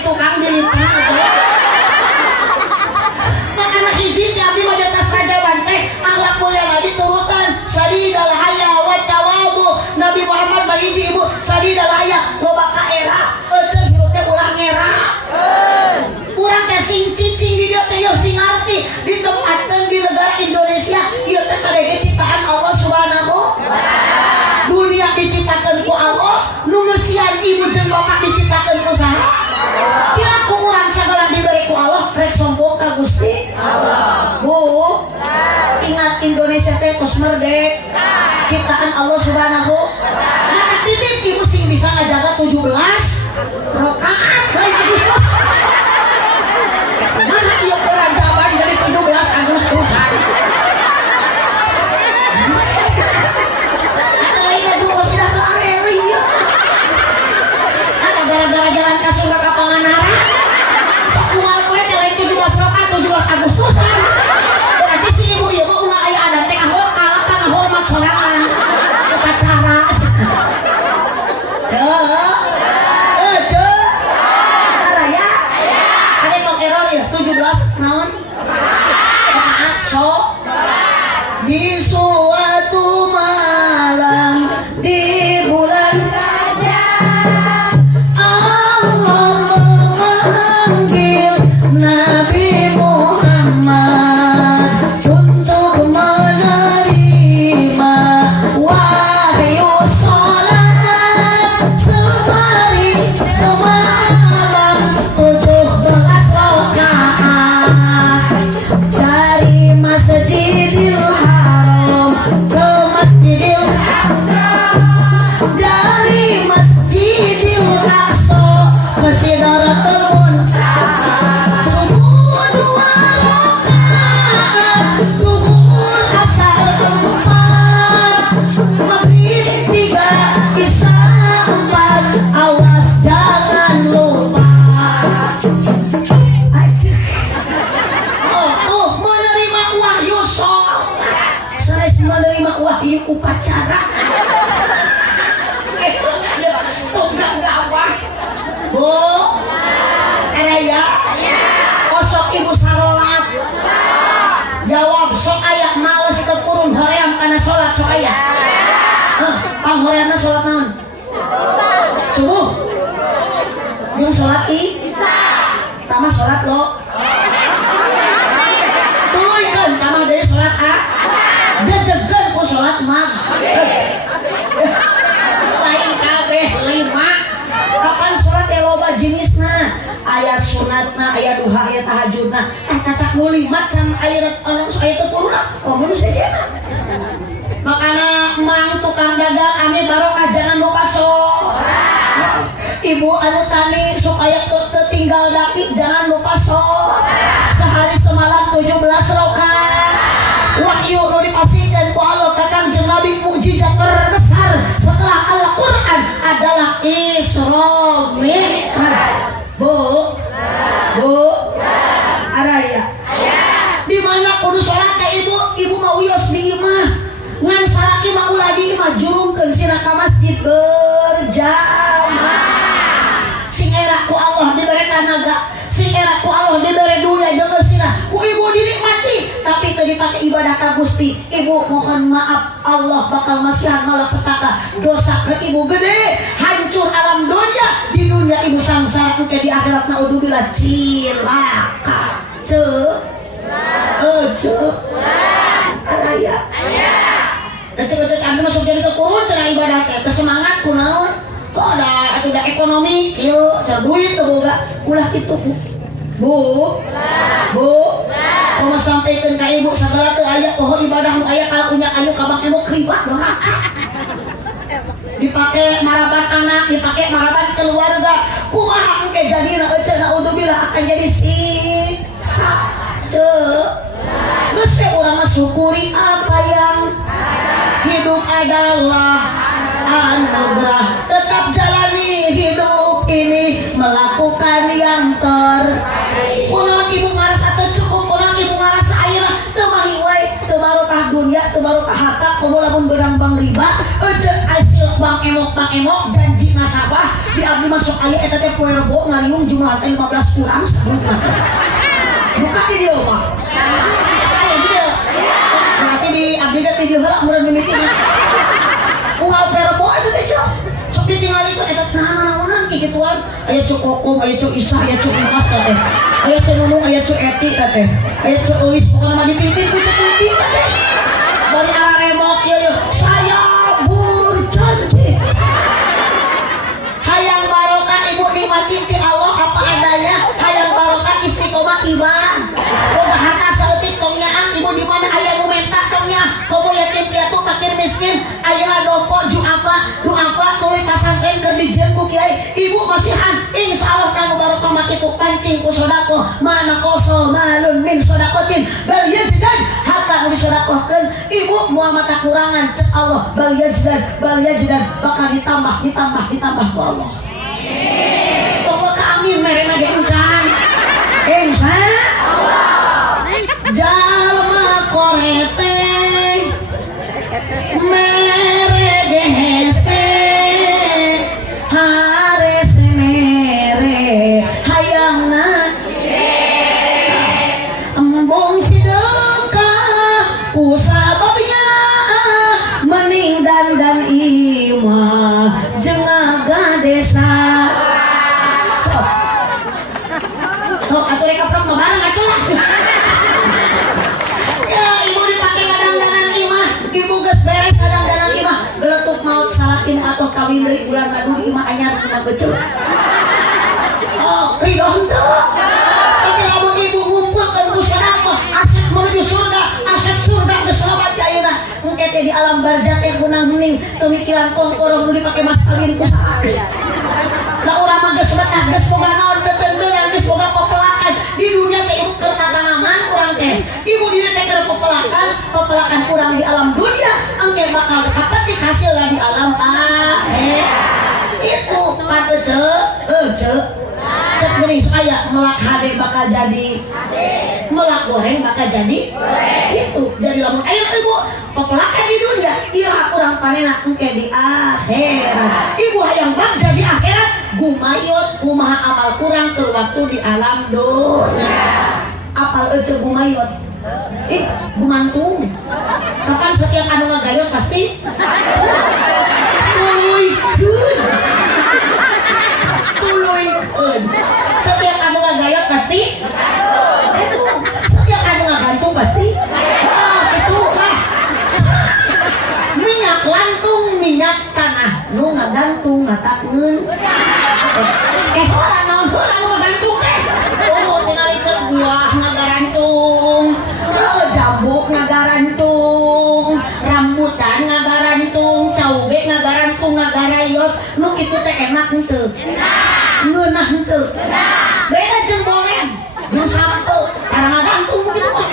tukang dilipna makana hiji ti abdi mah atas raja banteh akhlak mulia nabi turutan sadidal haya wa tawadu Nabi Muhammad bari hiji ibu sadidal haya loba ka era eceun hirup teh ulah ngera urang teh sing cicing di dieu teh yeuh sing ngarti ditempatkeun di negara Indonesia ieu teh kadege ciptaan Allah Subhanahu dunia diciptakeun ku Allah nu musian ibu jeung bapak diciptakeun ku saha piraku urang sagala diberi ku Allah rek sombong ka Gusti Allah Bu ingat Indonesia teh tos merdeka ciptaan Allah Subhanahu wa taala. Nah titip ibu sih bisa ngajaga 17 rakaat lain Agustus. Mana ieu kerajaban dari 17 Agustusan? Ada lain dulu sudah ke Areli ya. Ada gara-gara jalan ka Sunda ka Pangandaran. Sok kumaha kowe teh lain 17 rakaat 17 Agustusan. Berarti si ibu ieu mah ulah aya adat teh ahol kalah pangahormat sorangan. Upacara. Ada tong error ya 17 naon? Rakaat sok di suatu malam di bulan Rajab Allah memanggil Nabi Muhammad untuk menerima wahyu sholat sehari semalam 17 rakaat dari Masjidil Haram ke Masjidil dari Masjidil Aqsa ke Sidratul Muntaha subuh 2 rakaat zuhur asar 4 maghrib 3 isya 4 awas jangan lupa. Oh tuh menerima wahyu sholat saya menerima wahyu upacara tunggang gawah bu ya kosok ibu sarolat jawab sok aya males tepurun hoream karena sholat sok aya panghoreamna sholat naon subuh jeung sholat tama sholat lo tuluikeun tama deui sholat jejegeun ku sholat lain kabeh 5 kapan sholat ya loba jenisna ayat sunatna ayat duha ayat tahajudna cacak nu 5 can ayat turunna komo nu sejena makana mang tukang dagang ame barokah jangan lupa ibu anu tani supaya tertinggal daki jangan lupa sehari semalam 17 rakaat wahyu nu dipasihkeun ku Allah ka Kangjeng Nabi mukjizat terbesar setelah Al-Qur'an adalah Isra Mi'raj. Bu araya di mana kudu salat ka ibu mau wios di imah ngan salaki mau lagi imah jurungkeun sira ka masjid berjamaah sing era ku Allah dibere tanaga sing era ku Allah dibere dunia jeung sina ku ibu dinikmati tapi teu dipake ibadah ka Gusti ibu mohon maaf Allah bakal masihan malapetaka dosa ke ibu gede hancur alam dunia di dunia ibu sangsara engke di akhirat naudzubillah cilaka araya cek ambil masuk jadi kekurun cenah ibadah teh teu semangat kunaon kok ada atuh da ekonomi kieu cenah duit teu boga ulah kitu bu kalau sampaikan ka ibu sagala teu aya poho ibadah nu aya kalau unyak anu kabang emo kribat doraka dipake marabat anak dipake marabat keluarga kumaha engke jadina cenah naudzubillah akan jadi siksa geus teh urang mah syukuri apa yang hidup adalah anugerah tetap jalani hidup ini melakukan yang terbaik kunaon ibu ngarasa teu cukup kunaon ibu ngarasa ayeuna teu mahi wae teu barokah dunya teu barokah harta komo lamun beurang bang riba eceuk hasil bang emok janji nasabah di abdi masuk aya eta teh poe rebo ngariung jumlah teh 15 urang sabulan buka di dieu mah aya di dieu berarti di abdi teh di dieu heula mun mimitinya unggal poe rebo eta teh sok ditinggal itu eta naon kikituan aya cuk kokom aya cuk isa aya cuk imas teh aya cuk nunung aya cuk eti teh aya cuk euis pokona mah dipimpin ku cuk pipi teh bari ala remok ieu saya berjanji hayang barokah ibu nikmati ti Allah apa adanya hayang barokah istiqomah iman boga harta saeutik tong nyaang ibu di mana aya nu menta tong nya komo yatim piatu fakir miskin aya dopo ju apa tuluy pasang kiai ibu masihan insya Allah kamu baru pamak itu pancing ku sodako mana koso malun min sodakotin bal yazdan hatta nu disodakohkeun ibu moal mata kurangan cek Allah bal yazdan bakal ditambah ku Allah tolong ka amin merena ge encan insya Allah jalma korete mere gehese hares mere hayangna embung sedekah kusababnya mening dan imah jengaga desa sok atuh rek kaprok mah bareng atuh lah ya ibu dipake kadang-kadang imah ibu geus beres kadang-kadang imah beletuk maut salakin atau kawin deui bulan madu di imah anyar kumaha beujeu oh ridho henteu tapi lamun ibu ngumpulkeun ku sedekah aset menuju surga aset surga geus loba ti ayeuna engke teh di alam barzakh teh gunang hening teu mikiran kongkorong nu dipake mas kawin ku saaki da urang mah geus betah geus boga naon teu teureun geus boga pepelakan di dunia teh ibu keur katangaman urang teh ibu dina teh keur pepelakan urang di alam dunia engke bakal kapetik hasilna di alam itu panteu cek geuning saya melak hade bakal jadi melak goreng bakal jadi itu jadi lamun aya ibu pepelakan di dunia iraha urang panena engke di akhirat ibu hayang bagja di akhirat gumayot kumaha amal kurang keur waktu di alam dunia apal ece gumayot gumantung kapan setiap anu ngagayot pasti tuluikeun setiap anu ngagayot pasti itu setiap anu ngagantung pasti itu lah minyak lantung minyak tanah nu ngagantung ngatakeun orang naon heula nu ngagantung teh tinggal cek buah ngagarantung jambu ngagarantung rambutan ngagarantung caube ngagarantung ngagarayot nu kitu teh enak henteu ngeunah henteu beda jeung bolen jeung sampo tara ngagantung kitu mah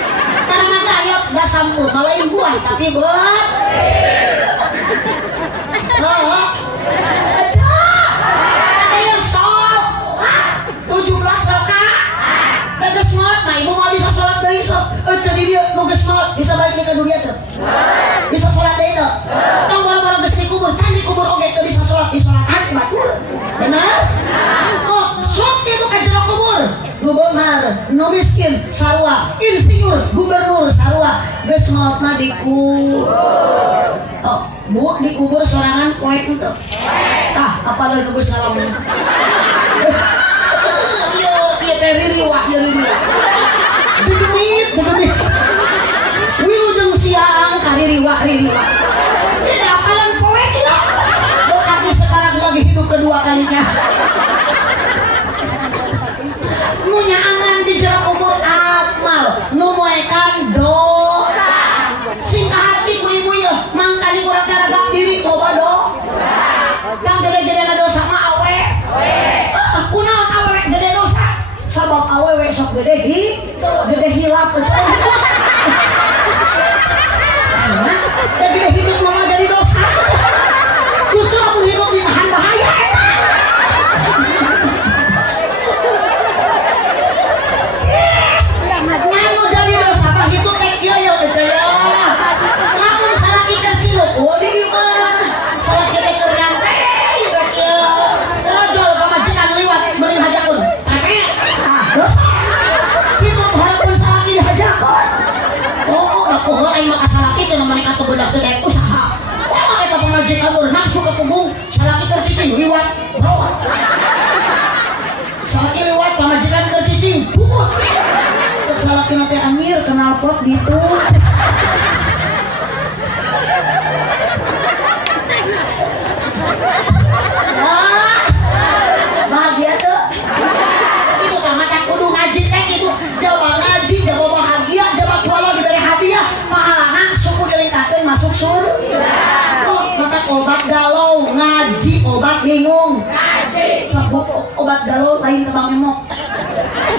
tara ngagayot da sampo malain buah tapi buat ada yang sholat 17 rakaat geus maot mah ibu mah bisa sholat deui sok jadi dia nu geus maot bisa balik ke dunia teu bisa sholat deui teu tong boro-boro geus dikubur can dikubur oge teu bisa sholat di sholatan batur bener oh sok itu ka jero kubur nu beunghar nu miskin sarua insinyur gubernur sarua geus maot mah dikubur oh bu dikubur sorangan poe henteu tah apal nu geus ngalamun ririwa dedemit wilujeng siang kaririwa beda apalan poek ya berarti sekarang lagi hidup kedua kalinya nu nyaangan di jero kubur amal nu moekan dosa singkah hati ku ibu ye mangkali urang teh ragap diri loba pang gede-gedena dosa mah awe kunaon awe gede dosa sabab awewe sok gede hilap karena gede hidup mama jadi dosa justru aku hidup ditahan bahaya nganu jadi dosa bah itu teh kieu yo ecaya lamun salaki keur ciluk di imah salaki teh keur nyantai rek kieu rojol pamajikan liwat meuning hajakun dosa itu harapun salaki dihajakon aku aing mah salaki cenah maneh atuh budak teu daek usaha wah eta pamajikan meureun nafsu kepunggung salaki keur cicing liwat rawat salaki liwat pamajikan keur cicing put cek salaki teh amir kenal pot gitu bahagia tuh itu kan mata kudu ngaji teh gitu jawa ngaji jawa bahagia jawa kuala diberi hadiah pahalana suku dilingkatkeun masuk surga mata obat galau ngaji obat bingung obat galau lain ke Bang Emok.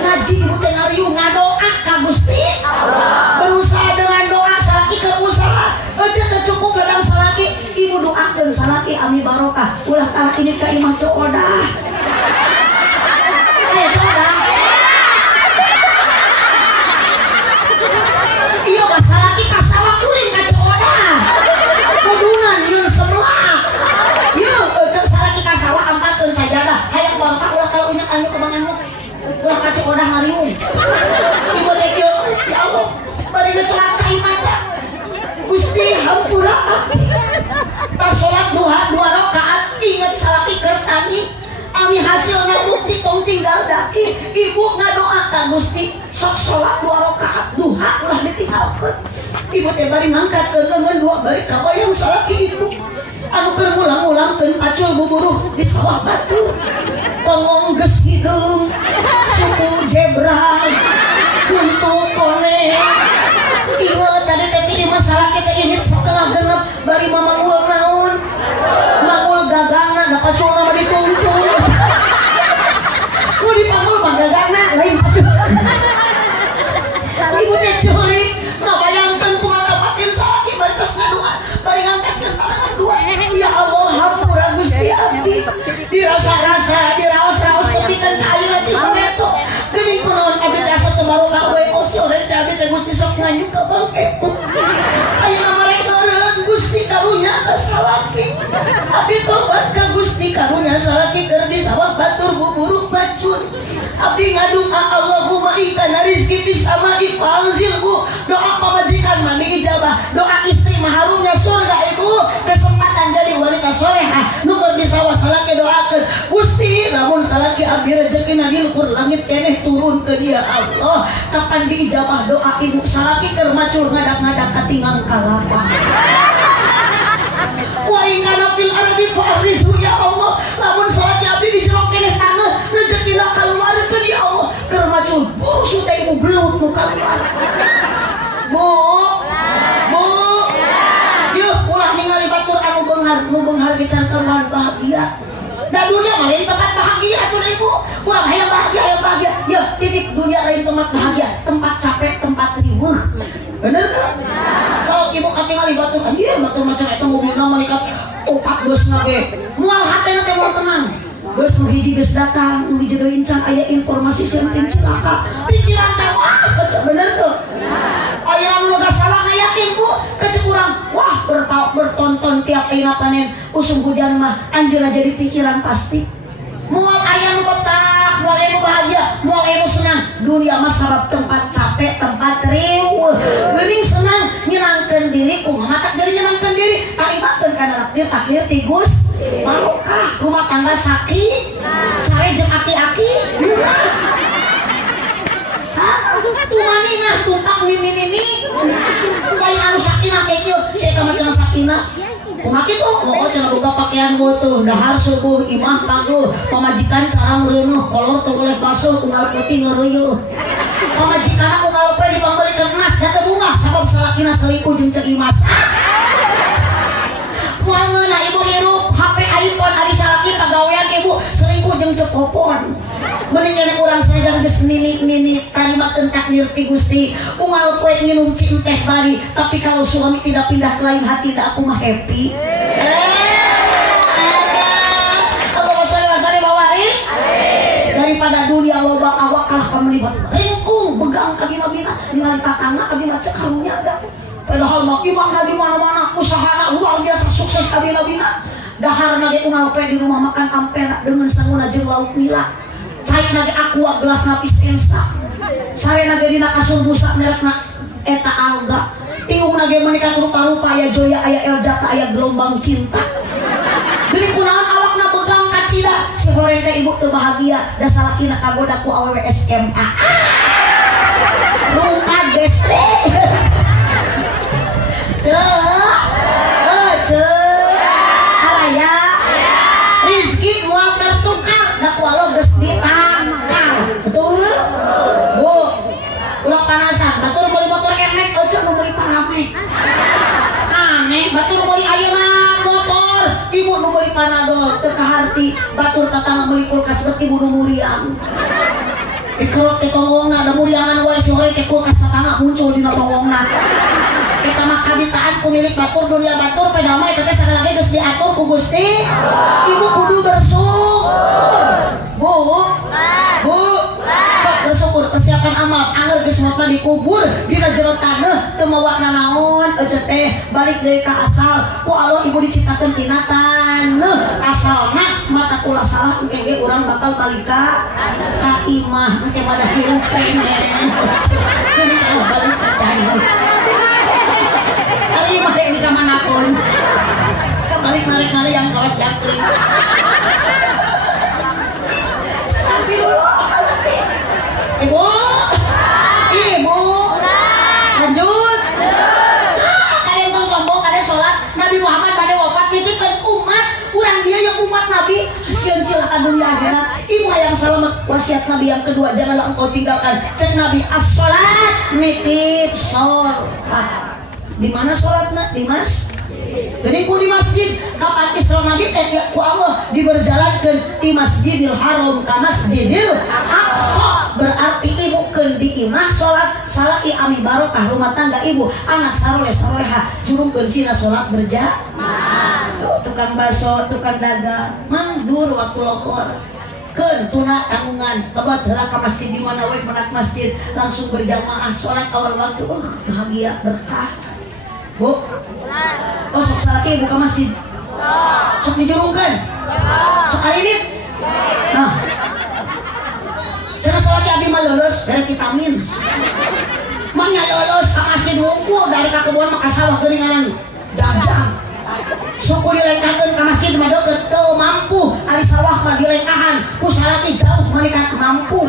Ngaji ibu teh ngariung ngadoa ka Gusti. Berusaha dengan doa salaki ke usaha. Aja teu cukup ladang salaki, ibu doakeun salaki ami barokah. Ulah kana ini ka imah Codah. Aya Codah. Iya mah salaki ka sawah kuring ka Codah. Kudunan yeun sebelah. Ieu aja salaki ka sawah ampatkeun sajadah. Hayang barokah ulah kalau inyak anu ke Bang Emok. Ulah ka Codah ngariung. Ibu teh kieu ya Allah, bari celak cai mata. Gusti hampura abdi. Tas salat duha 2 rakaat inget salaki keur tani. Ami hasilna bukti tong tinggal daki. Ibu ngadoa ka Gusti sok salat 2 rakaat duha ulah ditinggalkeun. Ibu teh bari ngangkatkeun leungeun 2 bari kabayang salaki ibu. Anu keur ngulang-ulangkeun pacul buburuh di sawah batu. Tongong geus hideung suku jebra untuk koneng. Ingat tadi teh di masalah kita ini setelah genep bari mamangul naon mangul gagangna da pacul mah dituntun mau dipangul mah gagangna lain pacul ibu teh ceurik ngabayangkeun kumaha dapatin salaki bari tos ngadoa bari ngangkatkeun tangan 2 ya Allah hampura Gusti abdi dirasa-rasa diraos-raos tepikeun ka ayeuna ti Neto geuning kunaon abdi teh asa teu barokah we sore teh abdi teh Gusti sok nganyuk ka Bang Epuk ayeuna mare eureun Gusti karunya ka salaki abdi tobat ka Gusti karunya salaki keur di sawah batur buburuk bacun abdi ngadoa Allahumma ikana rizki fis sama'i fanzilhu doa pamajikan mah diijabah doa istri mah harumnya surga itu kesempatan jadi wanita solehah nu keur di sawah salaki doakeun Gusti lamun salaki abdi rezekina di luhur langit keneh turun ke dia Allah kapan diijabah doa ibu salaki keur macul ngadak-ngadak katingang kalapa wa ingana fil ardi fa'rizu ya Allah lamun salaki abdi di jero keneh taneuh rezekina kaluarkeun ya Allah keur macul burusu teh ibu belut nu kaluar bu yeuh ulah ningali batur anu beunghar ge can kaluar bahagia da dunia mah lain tempat bahagia tuh ibu urang hayang bahagia ya titip dunia lain tempat bahagia tempat capek tempat riweuh bener tuh sok ibu katingali batur ieu batur macam eta mobilna malikat 4 bosna ge moal hatena teh moal tenang geus nu hiji geus datang nu hiji deui can aya informasi penting celaka pikiran teh wah kecek bener tuh aya anu lega sawah yakin bu kecek urang wah bertonton tiap ayeuna panen usum hujan mah anjeunna jadi pikiran pasti moal aya nu betah moal aya nu bahagia moal aya nu senang dunia mah sabab tempat capek tempat riweuh geuning senang nyenangkeun diri kumaha tak jadi nyenangkeun diri tarimakeun kana takdir ti Gusti barokah rumah tangga sakit sare jeung aki-aki tumanina tumpang mimini lain anu sakinah teh kieu saya kamacana sakinah kumaha kitu oh cenah boga pakaian beutuh dahar subuh imah paguh pamajikan cara meureunuh kolor teu boleh basuh unggal peuting ngeureuyeuh pamajikanna unggal poe dipambelikeun emas da teu bunga sabab salakina selingkuh jeung ceuk imas moal ngeuna ibu hirup HP iPhone ari salaki pagawean ibu selingkuh jeung ceuk popon mending kene urang sadar geus nini tarimakeun takdir ti Gusti unggal poe nginum cing teh bari tapi kalau suami tidak pindah ke lain hati da aku mah happy Allahumma sholli wa sallim wa barik daripada dunia loba awak kalah kamelibat ringkung begang ka bina-bina ningali tatangga abdi mah ceuk harunya ada padahal mah imahna di mana-mana usahana luar biasa sukses ka bina-bina daharna ge unggal poe di rumah makan ampera dengan sanguna jeung lauk nila cairna ge aqua gelas napis ensta sarena ge dina kasur busa merekna eta alga tiungna ge meunikat rupa-rupa aya joya aya eljata aya gelombang cinta geuning kunaon awakna begang kacida si horeng teh ibu teu bahagia da salakina kagoda ku awewe SMA rungkad besti araya rizki moal tertukar da ku Allah geus ditangkal betul bu ulah panasan batur meuli motor kemek aja nu meuli parame aneh batur meuli ayeuna motor ibu nu meuli panadol teu kaharti batur tatangga meuli kulkas beuki bunuh muriang dikerok ke tongongna ada muriangan wae sore ke kulkas tatangga muncul dina tongongna kita mah kabitaan ku milik batur dunia batur pedamai teh sakali lagi geus diatur ku Gusti ibu kudu bersyukur bu sok bersyukur persiapan amal angger geus motna dikubur dina jero taneuh teu mawa nanaon ece teh balik deui ka asal ku Allah ibu diciptakeun tina taneuh asalna mata kula salah engge urang bakal balik ka imah engke mah da hirup keneh ini kalau balik ka taneuh ari mah yang di kamanapun balik narik-narik yang kawas jangkring astagfirullahaladzim ibu lanjut kalian tahu sombong kalian sholat Nabi Muhammad pada wafat nitipkeun umat urang dia yang umat Nabi sieun cilaka dunia akhirat ibu yang selamat wasiat Nabi yang kedua janganlah engkau tinggalkan cek Nabi as-sholat nitip sholat di mana sholatna di masjid jadi ku di masjid kapan Isra Nabi teh ku Allah diberjalankeun di Masjidil Haram ka Masjidil Aqsa berarti ibu keun di imah sholat salah ami barokah rumah tangga ibu anak saroleh saroleha jurungkeun sina sholat berjamaah tukang baso tukang dagang mangdur waktu lohor keun tuna tanggungan lebat heula ka masjid di mana we menak masjid langsung berjamaah sholat awal waktu bahagia berkah bu oh sok salaki buka masjid sok dijurungkan sok alinit nah jangan salaki abi mah lulus dari vitamin mah nya lulus ka masjid wungkul dari ka kebun mah ka sawah geuninganan jajang suku dilengkakeun ka masjid mah deukeut teu mampu ari sawah mah dilengkahan ku salaki jauh manehna mampu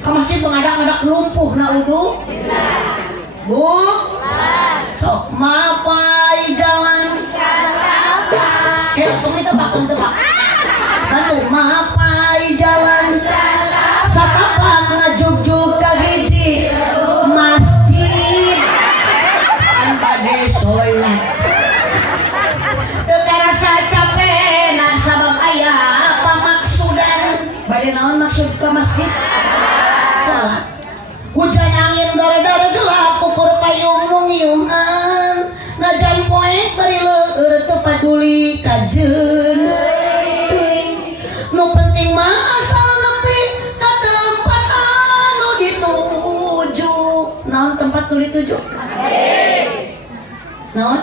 ka masjid mengadak-adak lumpuh na wudu bu sok mapai jalan tong tebak bantu mapai jalan satapak ngajugjug ka hiji masjid an bade sholat teu karasa capena sabab aya pamaksudan bade naon maksud ka masjid sholat hujan angin dara-dara gelap ukur payung ngiungan najan poek bari leueur teu paduli kajeun teuing nu penting mah asal nepi ka tempat anu dituju naon tempat nu dituju naon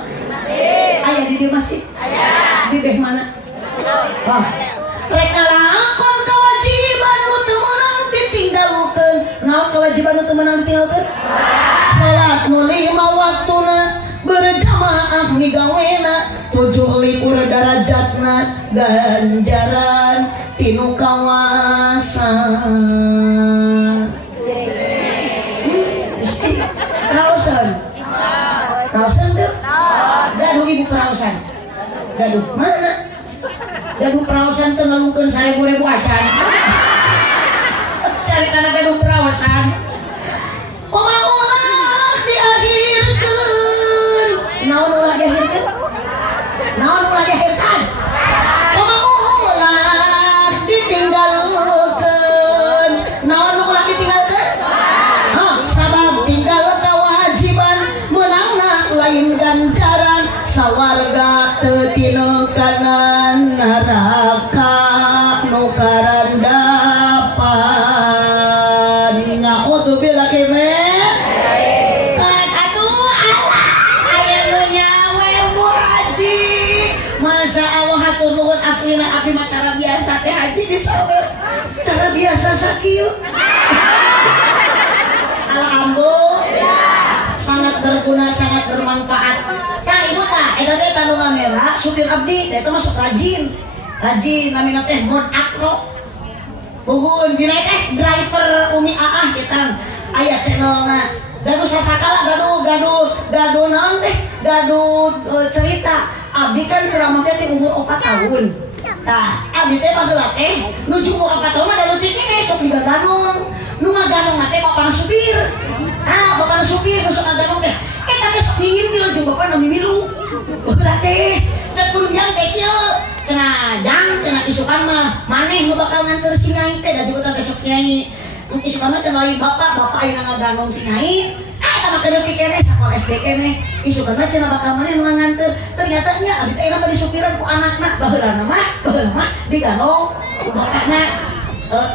aya di dieu masjid aya di beh mana rek ngalakon kewajiban nu teu meunang ditinggalkeun naon kewajiban nu teu meunang ditinggalkeun salat nu 5 waktuna berjamaah migawena 7 derajatna ganjaran tinu kawasan rausan tuh gaduh ibu perausan gaduh mana gaduh perausan tuh ngelungkeun 1000 acan cari kana gaduh perausan ulah diakhirkeun naon ulah diakhirkeun ulah ditinggalkeun naon ulah ditinggalkeun sabab tinggal kewajiban meunangna lain ganjaran sawarga teu tineukanan neraka nu karandapan naudzubillah Masya Allah hatur nuhun aslina abdi mah tara biasa teh haji di sawer tara biasa sakieu alhamdulillah sangat berguna sangat bermanfaat tah ibu tah eta teh tanu kamera supir abdi eta masuk rajin namina teh mod akro buhun dina teh driver Umi Aah kita aya channelna gaduh sasakala gaduh naon teh gaduh cerita abdi kan ceramah teh umur 4 tahun. Tah, abdi teh bageula teh nuju umur 4 tahun mah da leutik keneh sok digaganong. Nu ngaganong teh bapana supir. Bapana supir nu sok ngaganong teh eta teh sok ngintil jeung bapana mimilu. Bageula teh cek punjang teh kieu, cenah jang cenah isukan mah maneh nu bakal nganter si nyai teh da dibutan besok nyai isukan mah cenah lain bapak ayeuna ngagandong si nyai mah kedeuti keneh sakola SD keneh isukan mah cenah bakal maneh nu nganter ternyata nya abi teh mah disupiran ku anakna baheulana mah digandong ku bapakna.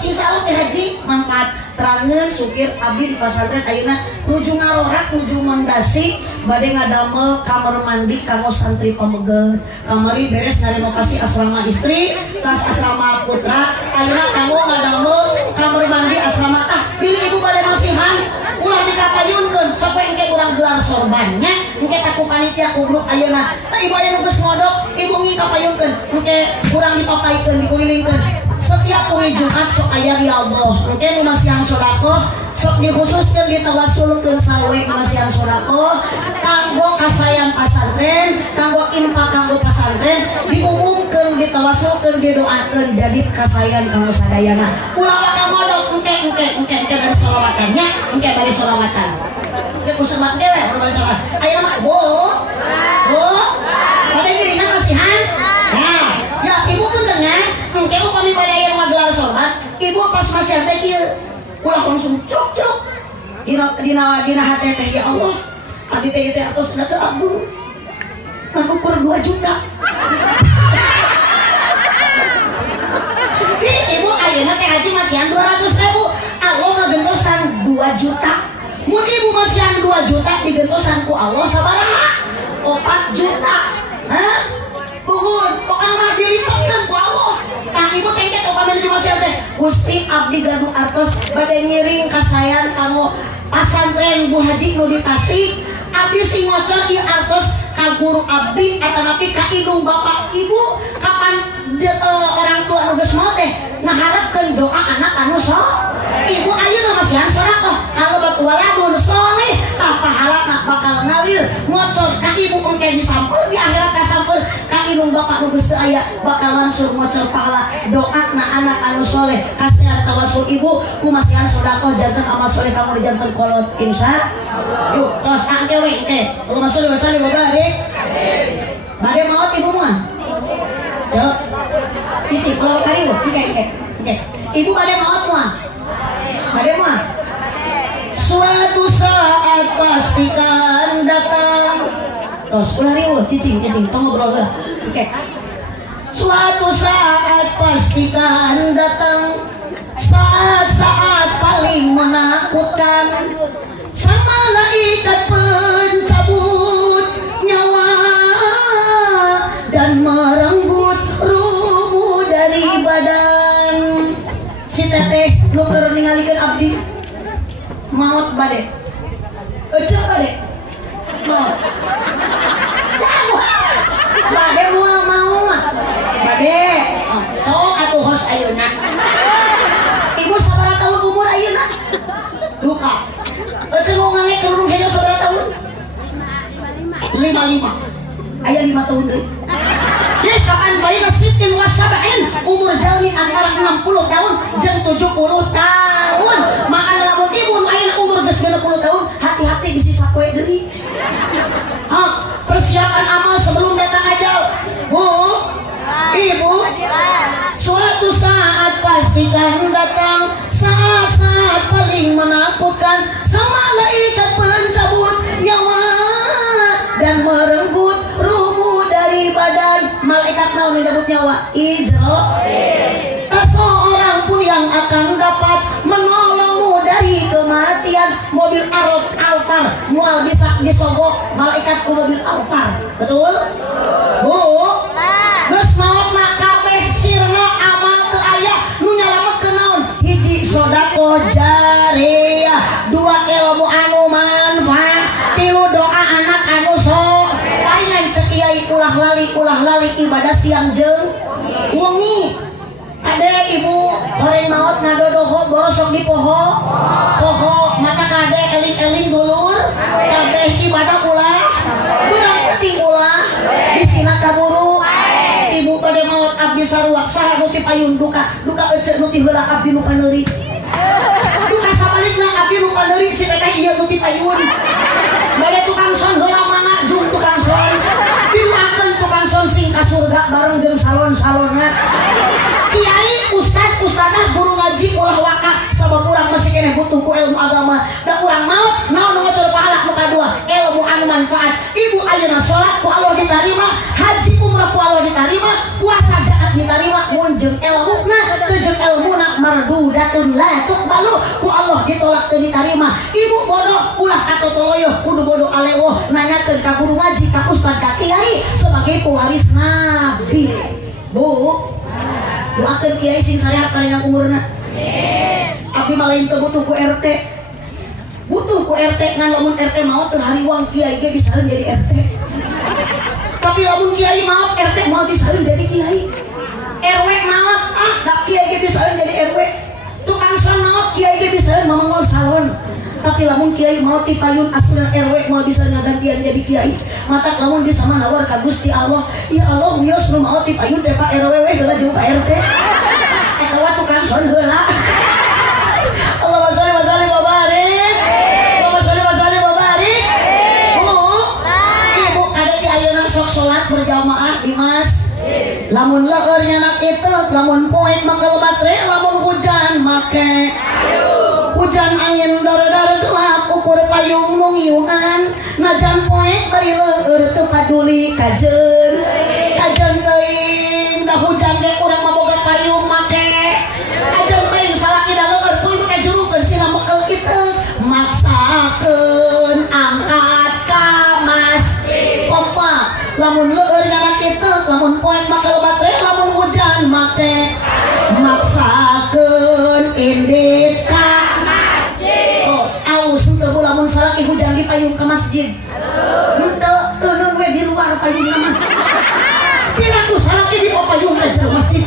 Insya Allah teh haji manfaat terangeun supir abdi di pasantren ayeuna nuju ngarorak nuju mandasi bade ngadamel kamar mandi kanggo santri pamegeh kamari beres ngarenovasi asrama istri tas asrama putra ayeuna kanggo ngadamel kamar mandi asrama bini ibu bade masihan ulah dikapayunkeun sampai engke urang gelar sorban nya engke aku panitia ku grup ayeuna ibu aya nu geus ngodok ibu ngi kapayunkeun engke urang dipapaikeun dikulilingkeun setiap hari Jumat sok aya ya Allah mungkin masih yang sodako sok dikhususkan ditawasulkeun sawe masih yang sodako kanggo kasayan pasantren kanggo infak kanggo pasantren diumumkeun ditawasulkeun didoakeun jadi kasayan kanggo sadayana ulah kamodok engke dari sholawatan nya engke dari sholawatan engke kusebat dewe urang salat aya mah bu pada nyirina masihan nah ya ibu pun tengah engke upami bade aya ngagelar salat ibu pas masih teh kieu ulah langsung cuk dina hate teh ya Allah abdi teh teh atos da teu agung kan ukur 2 juta ibu ayeuna teh haji masihan 200.000 Allah ngagentosan 2 juta mun ibu masihan 2 juta digentosan ku Allah sabaraha 4 juta hah puhun pokoknya mah dilipatkeun ku Allah tah ibu teh teh upami di masihan teh Gusti abdi gaduh artos bade ngiring kasayan kanggo pasantren Bu Haji nu di Tasik abdi sing ngocor ieu artos ka guru abdi atanapi ka indung bapak ibu kapan orang tua nu geus maot teh ngaharepkeun doa anak anu ibu ayeuna masihan sedekah kalau batu waladun soleh tah pahalana bakal ngalir ngocor ka ibu engke disampeun di akhirat kasampeun ka indung bapak nu geus teu aya bakal langsung ngocor pahala doana anak anu soleh kasihan tawasul ibu ku masihan sedekah janten amal soleh kamu di janten kolot insya yuk tos angke we teh Allahumma sholli wa sallim wa barik bade maot ibu mah cek cici kalau kali oke ibu bade maot mah bade mah suatu saat pastikan datang tos ulah riweuh cicing tong ngobrol heula oke suatu saat pastikan datang saat paling menakutkan sama malaikat pencabut nyawa dan merenggut ruh dari badan si teteh nu keur ningalikeun abdi maot bade ece bade maot jauh bade moal maot bade sok atuh hos ayeuna ibu sabaraha tahun umur ayeuna luka ece mau ngange kerudung hejo sabaraha tahun 55 aya 5 tahun deui ya kapan bayi sitin wasabain umur jalmi antara 60 tahun jeung 70 tahun makanya lamun ibu ayeuna umur geus 60 tahun hati-hati bisi sakoe deui persiapan amal sebelum datang ajal bu ibu suatu saat pastikan datang saat paling menakutkan sama malaikat pencabut nyawa dan merenggut ruh dari badan malaikat naon nyabut nyawa Ijrail tak seorang pun yang akan dapat menolongmu dari kematian mobil Alphard mual bisa disogok malaikat ku mobil Alphard betul bu geus maot mah kabeh sirna amal teu aya nu nyalametkeun naon hiji sodaqah jariyah 2 ilmu anu manfaat 3 doa anak anu sok palingan cek ieu ulah lali ibadah siang jeung wengi kade ibu horeng maot ngadodoho borosok di poho mata kade eling dulur kabeh ibadah ulah urang teuing ulah bisina kaburu ibu pada maot abdi sarua saha nu ti payun duka ece nu ti heula abdi nu paneuri duka sabalikna abdi nu paneuri si teteh ieu nu ti payun bade tukang son heula mangga jung tukang son diluakeun tukang son sing ka surga surga bareng jeung salon-salonna. Kiai, ustad guru ngaji ulah waka sabab urang masih kena butuh ku ilmu agama. Da urang maot naon ngocor pahala nu kadua ilmu anu manfaat. Ibu ayeuna salat ku Allah ditarima, haji umrah ku Allah ditarima, puasa zakat ditarima, mun jeung ilmuna teu jeung ilmuna mardudatun la tuqbalu ku Allah ditolak teu ditarima. Ibu bodoh ulah katotoloyo kudu bodoh alewo nanyakeun ka guru ngaji ka ustad ka kiai sebagai pewaris nabi. Bu, doakeun kiai sing sarehat palingan umurna. Abdi mah lain teu butuh ku RT. Butuh ku RT ngan lamun RT maot teu hariwang kiai ge bisa jadi RT. Tapi lamun kiai maot RT mau bisa jadi kiai. RW maot da kiai ge bisa jadi RW. Tukang salon maot kiai ge bisa mamangol salon. Tapi lamun kiai mau tipayun aslian RW mau bisa ngagantian jadi kiai. Mata lamun bisa manawar ka Gusti Allah. Ya Allah wios nu mau tipayun teh Pak RW we heula jeung Pak RT. Eta wa tukang salon heula. Allahumma sholli wa sallim wa barik. Allahumma sholli wa sallim wa barik. Bu, ibu kada di ayeuna sok salat berjamaah Dimas. Lamun leueur nyana kitu, lamun poek mangkel baterai, lamun hujan make. Hujan angin dar-dar gelap ukur payung nu ngiuhan najan poek bari leueur teu paduli kajeun teuing da hujan ge urang mah boga payung make kajeun teuing salaki da leueur ku ieu kajurukeun sina mekel kitu maksakeun angkat ka masjid kompak lamun leueur nyana kitu lamun poek makel baterai lamun hujan make maksakeun indit ka lamun salaki hujan di payung ke masjid. Henteu teuneung we di luar payung mah. Piraku salaki di payung ka jero masjid.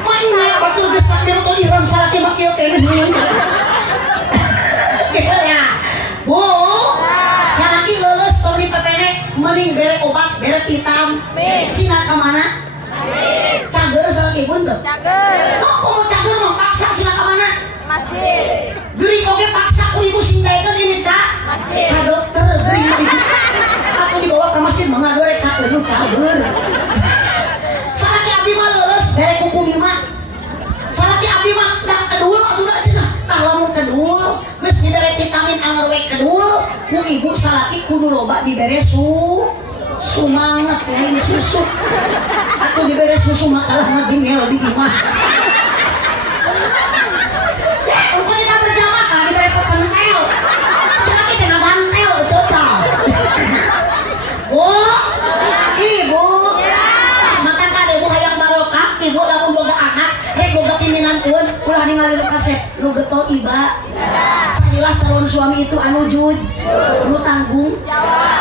Maina batur geus takbiratul ihram salaki mah kieu keneh meureun. Ya. Bu, salaki leuleus tong dipepene mending bere obat, bere pitam. Sina ka mana? Cager salaki pun teu. Cager. Oh, komo cager mah paksa sina ka mana? Masjid. Geuring oge paksa ku ibu singdaekeun ini ka dokter geuring ibu. Atuh dibawa ka masjid mah ngadorek sakeun cager. Salaki abdi mah leuleus bere kuku bima. Salaki abdi mah dang kedul atuh cenah. Tah lamun kedul geus dibere vitamin anger we kedul, ku ibu salaki kudu loba dibere sumanget lain susu. Atuh dibere susu mah kalah ngabimel di imah. Untuk kita berjamaah diberi pentel. Siapa kita nggak bantel coba. Bu, ibu, maka kade ibu hayang barokah, ibu lamun boga anak, rek boga pimpinan tuan, ulah ningali nu kasep, nu getol iba. Carilah calon suami itu anu juj, anu tanggung,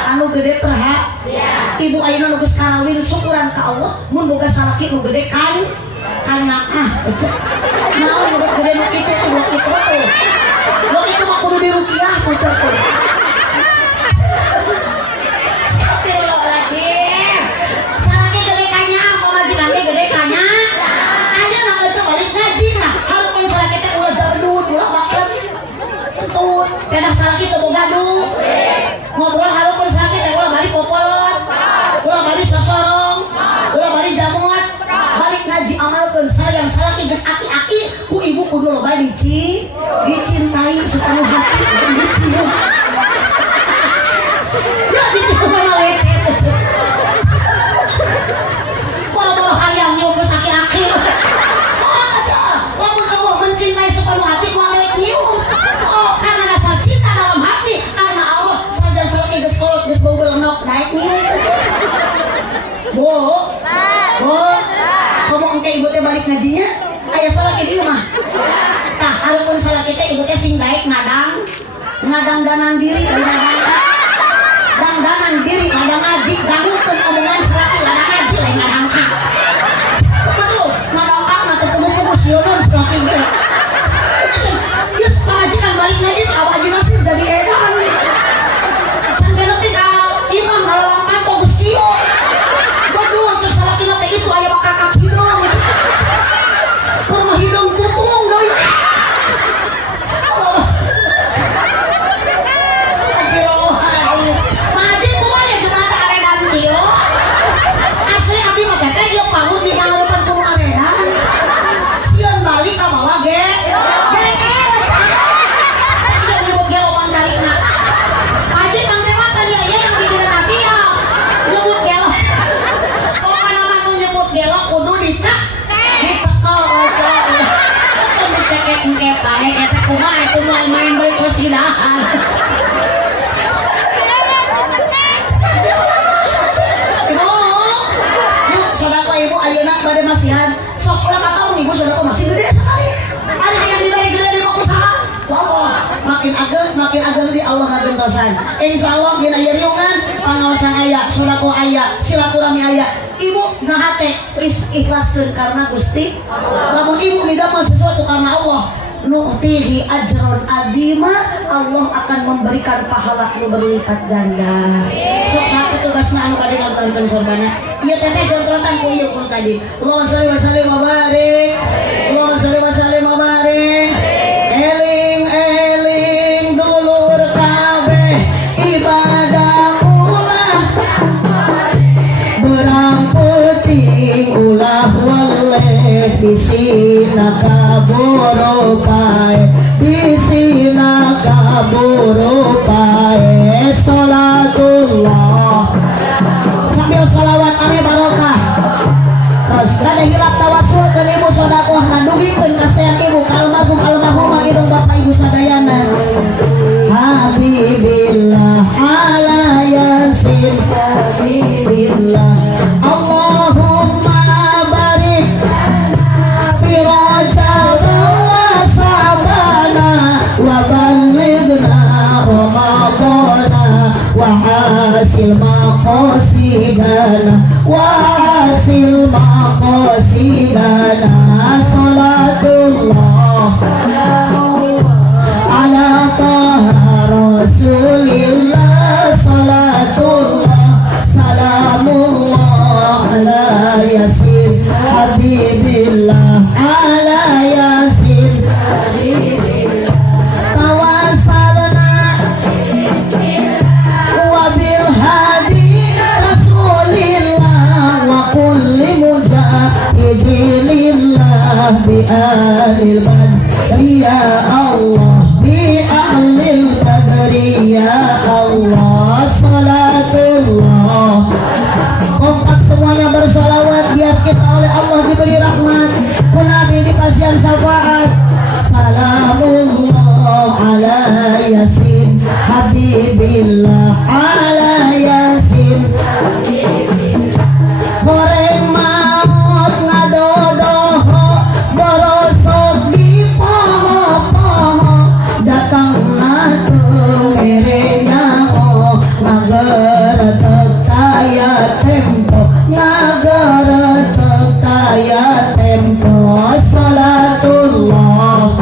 anu gede perha. Ibu ayeuna nu geus karawin syukuran ka Allah, mun boga salaki nu gede kan. Kanyakah, naon ngebet gede nu kitu tuh, lu itu mah kudu dirukiah tuh coba. Astagfirullahaladzim. Salaki gede kanya, mau majikan ge gede kanya. Aja nak baca balik ngaji lah. Harupun salaki teh ulah jardut, ulah baket. Tutut, pedah salaki teu boga gaduh. Ngobrol harupun salaki teh ulah bari popolot, ulah bari sosorong, ulah bari jamuat. Balik ngaji amalkeun sayang salaki geus aki-aki ku ibu kudu loba dicintai sepenuh hati dan dicium. Ya dicium mah lecet aja. Boro-boro hayang nyium geus aki-aki. Oh aja, lamun Allah mencintai sepenuh hati ku ame nyium. Oh karena rasa cinta dalam hati karena Allah saja salaki geus kolot geus bau belenok naik nyium aja. Bu, kamu engke ibu teh balik ngajinya aya salaki di rumah. Tah harupun salaki teh ibu teh sing daek ngadang-danan diri dang-danan diri ngadang ngaji dangukeun omongan salaki ngadang ngaji lain ngadangkan. Betul, ngadangkan atau kubu-kubu sionon salaki ge. Geus pamajikan balik ngaji teh awak ajeuna sih jadi edan. Can genep ka imam ngalawang panto geus kieu. Waduh, cek salaki teh itu aya bakakak hidung. Kurma hidung tutung doi. Astagfirullahaladzim. Maji kumaha ya cenah teh aredan kieu. makin ageng di Allah ngagentosan. Insyaallah dina ieu riungan pangaosan aya, sedekah aya, silaturahmi aya. Ibu naha teh ikhlaskeun karena Gusti Allah. Lamun ibu midamel sesuatu karena Allah, nu'tihi ajron adima, Allah akan memberikan pahala nu berlipat ganda. Sok satu tugasna anu kade ngagantun sorbana. Ieu teh controtan ku ieu kudu tadi. Allahumma shalli wa sallim wa barik. Allahumma shalli wa sallim wa barik. Eling eling dulur kabeh ibadah ulah berang peuting ulah weleh bisina kaboro pae bisina kaboro pae salatullah sambil sholawat ame barokah terus kada hilap tawasul ke ibu sodakoh ngandungikeun kasean ibu kalmarhum almarhumah ibu bapak ibu sadayana habibillah ala yasin habibillah Allahumma barik fi rajab wa sabana wa ballighna ramadana wa hasil maqasidana wa hasil maqasidana salatullah ala taha rasulillah salatullah salamullah ala yasin habibillah ala yasin habibillah tawasalna wa bil hadi rasulillah wa kulli mujahidillah bi alil badri ya Allah bi ahlil badri ya Allah salatullah. Kompak semuanya bersolawat biar kita oleh Allah diberi rahmat, ku Nabi dipasihan syafaat. Salamullah ala yasin habibillah ala yasin goreng maut ngadodoho borosok di poho-poho datang na merenya oh ngageretek taya tempo ngageretek taya tempo salatullah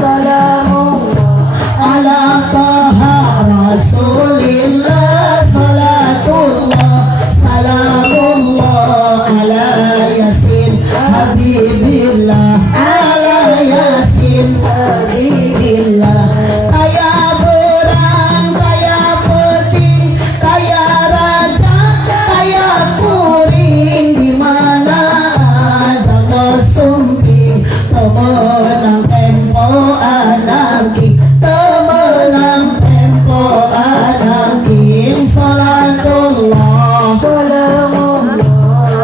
ala taha rasulillah salatullah salamullah ala yasin habibillah ala yasin habibillah kaya berang kaya peting kaya raja kaya kuring dimana aja kesumping temenang tempo anaki temenang tempo anaki salatullah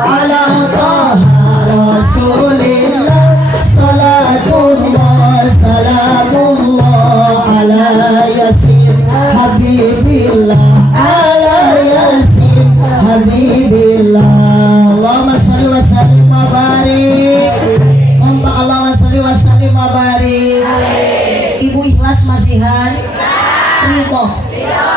ala taha rasulillah salatullah salamullah ala yasin habibillah ala yasin habibillah Allahumma sholli wa sallim wa barik. Allahumma sholli wa sallim wa barik. Ibu ikhlas masihan ridho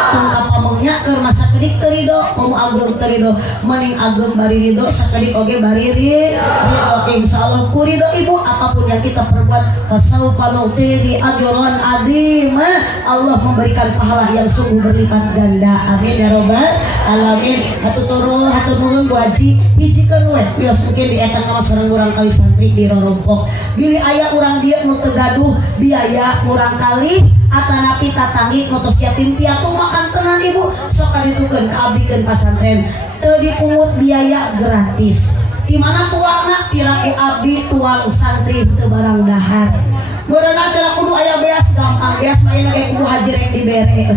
tungkap omongnya ke masa kedik terido kamu ageng terido mending ageng bari ridho sakedik oge bari ridho insyaallah ku ridho ibu apapun yang kita perbuat fasaufa nu'tihi ajran adima Allah memberikan pahala yang sungguh berlipat ganda amin ya robbal alamin hatur nuhun Bu Haji hijikeun we bios mungkin di eta nama sareng urang kali santri di rorompok bilih aya urang dieu nu teu gaduh biaya urang kali atanapi tatangi motos yatim piatu makan tenan ibu sok kaditukeun ka abdikeun pasantren teu dipungut biaya gratis di mana tuangna piraku abdi tuang santri teu barang dahar meureunna cenah kudu aya beas gampang beas mah aya ge kudu haji rek dibere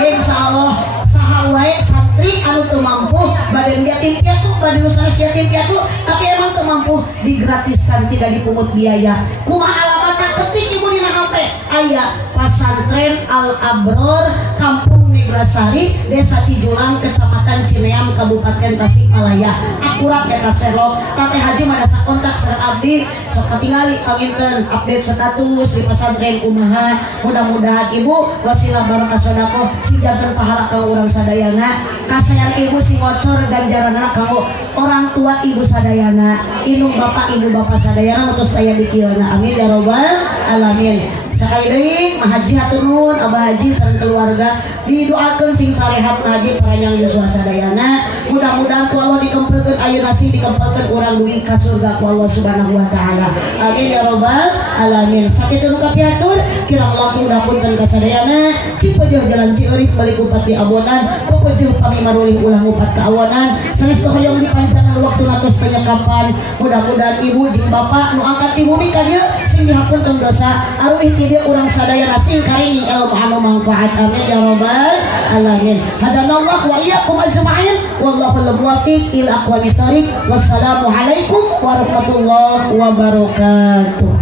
insyaallah saha wae santri anu teu mampu badan yatim piatu badan usaha yatim piatu tapi emang teu mampu digratiskan tidak dipungut biaya kumaha alamatna ketik ibu dina HP aya pasantren Al Abror Kampung Neglasari Desa Cijulang Kecamatan Cineam Kabupaten Tasikmalaya akurat eta serok Tateh Haji madasa kontak sareng abdi sok katingali panginten update status di pesantren kumaha mudah-mudahan ibu wasilah barokah sodako si janten pahala kanggo urang sadayana kasayan ibu si ngocor ganjaranna kanggo orang tua ibu sadayana indung bapak ibu bapak sadayana mutus saya dikieuna amin ya robbal alamin. Sekali deui Mah Haji hatur nuhun Abah Haji sareng keluarga didoakeun sing sarehat Mah Haji paranyang yuswa sadayana mudah-mudahan ku Allah dikempelkeun ayeuna sih dikempelkeun urang dugi ka surga ku Allah Subhanahu wa taala amin ya robbal alamin. Sakitu nu kapiatur kirang langkung dapunten ka sadayana Cipeueuh Jalan Cieurik balik Bupati Abonan pepeueuh pami marulih ulang upat ka awonan sanes hoyong dipancangan waktu natos teu nyakapan mudah-mudahan ibu jeung bapak nu angkat ibu mi ka dieu sing dihapunten dosa aruih dia orang sadaya nasil karing ilmu anu manfaat amin ya robbal alamin. Hadanallah wa iyyakum ajma'in wallahu muwaffiq ila aqwamit thoriq wassalamu alaikum warahmatullahi wabarakatuh.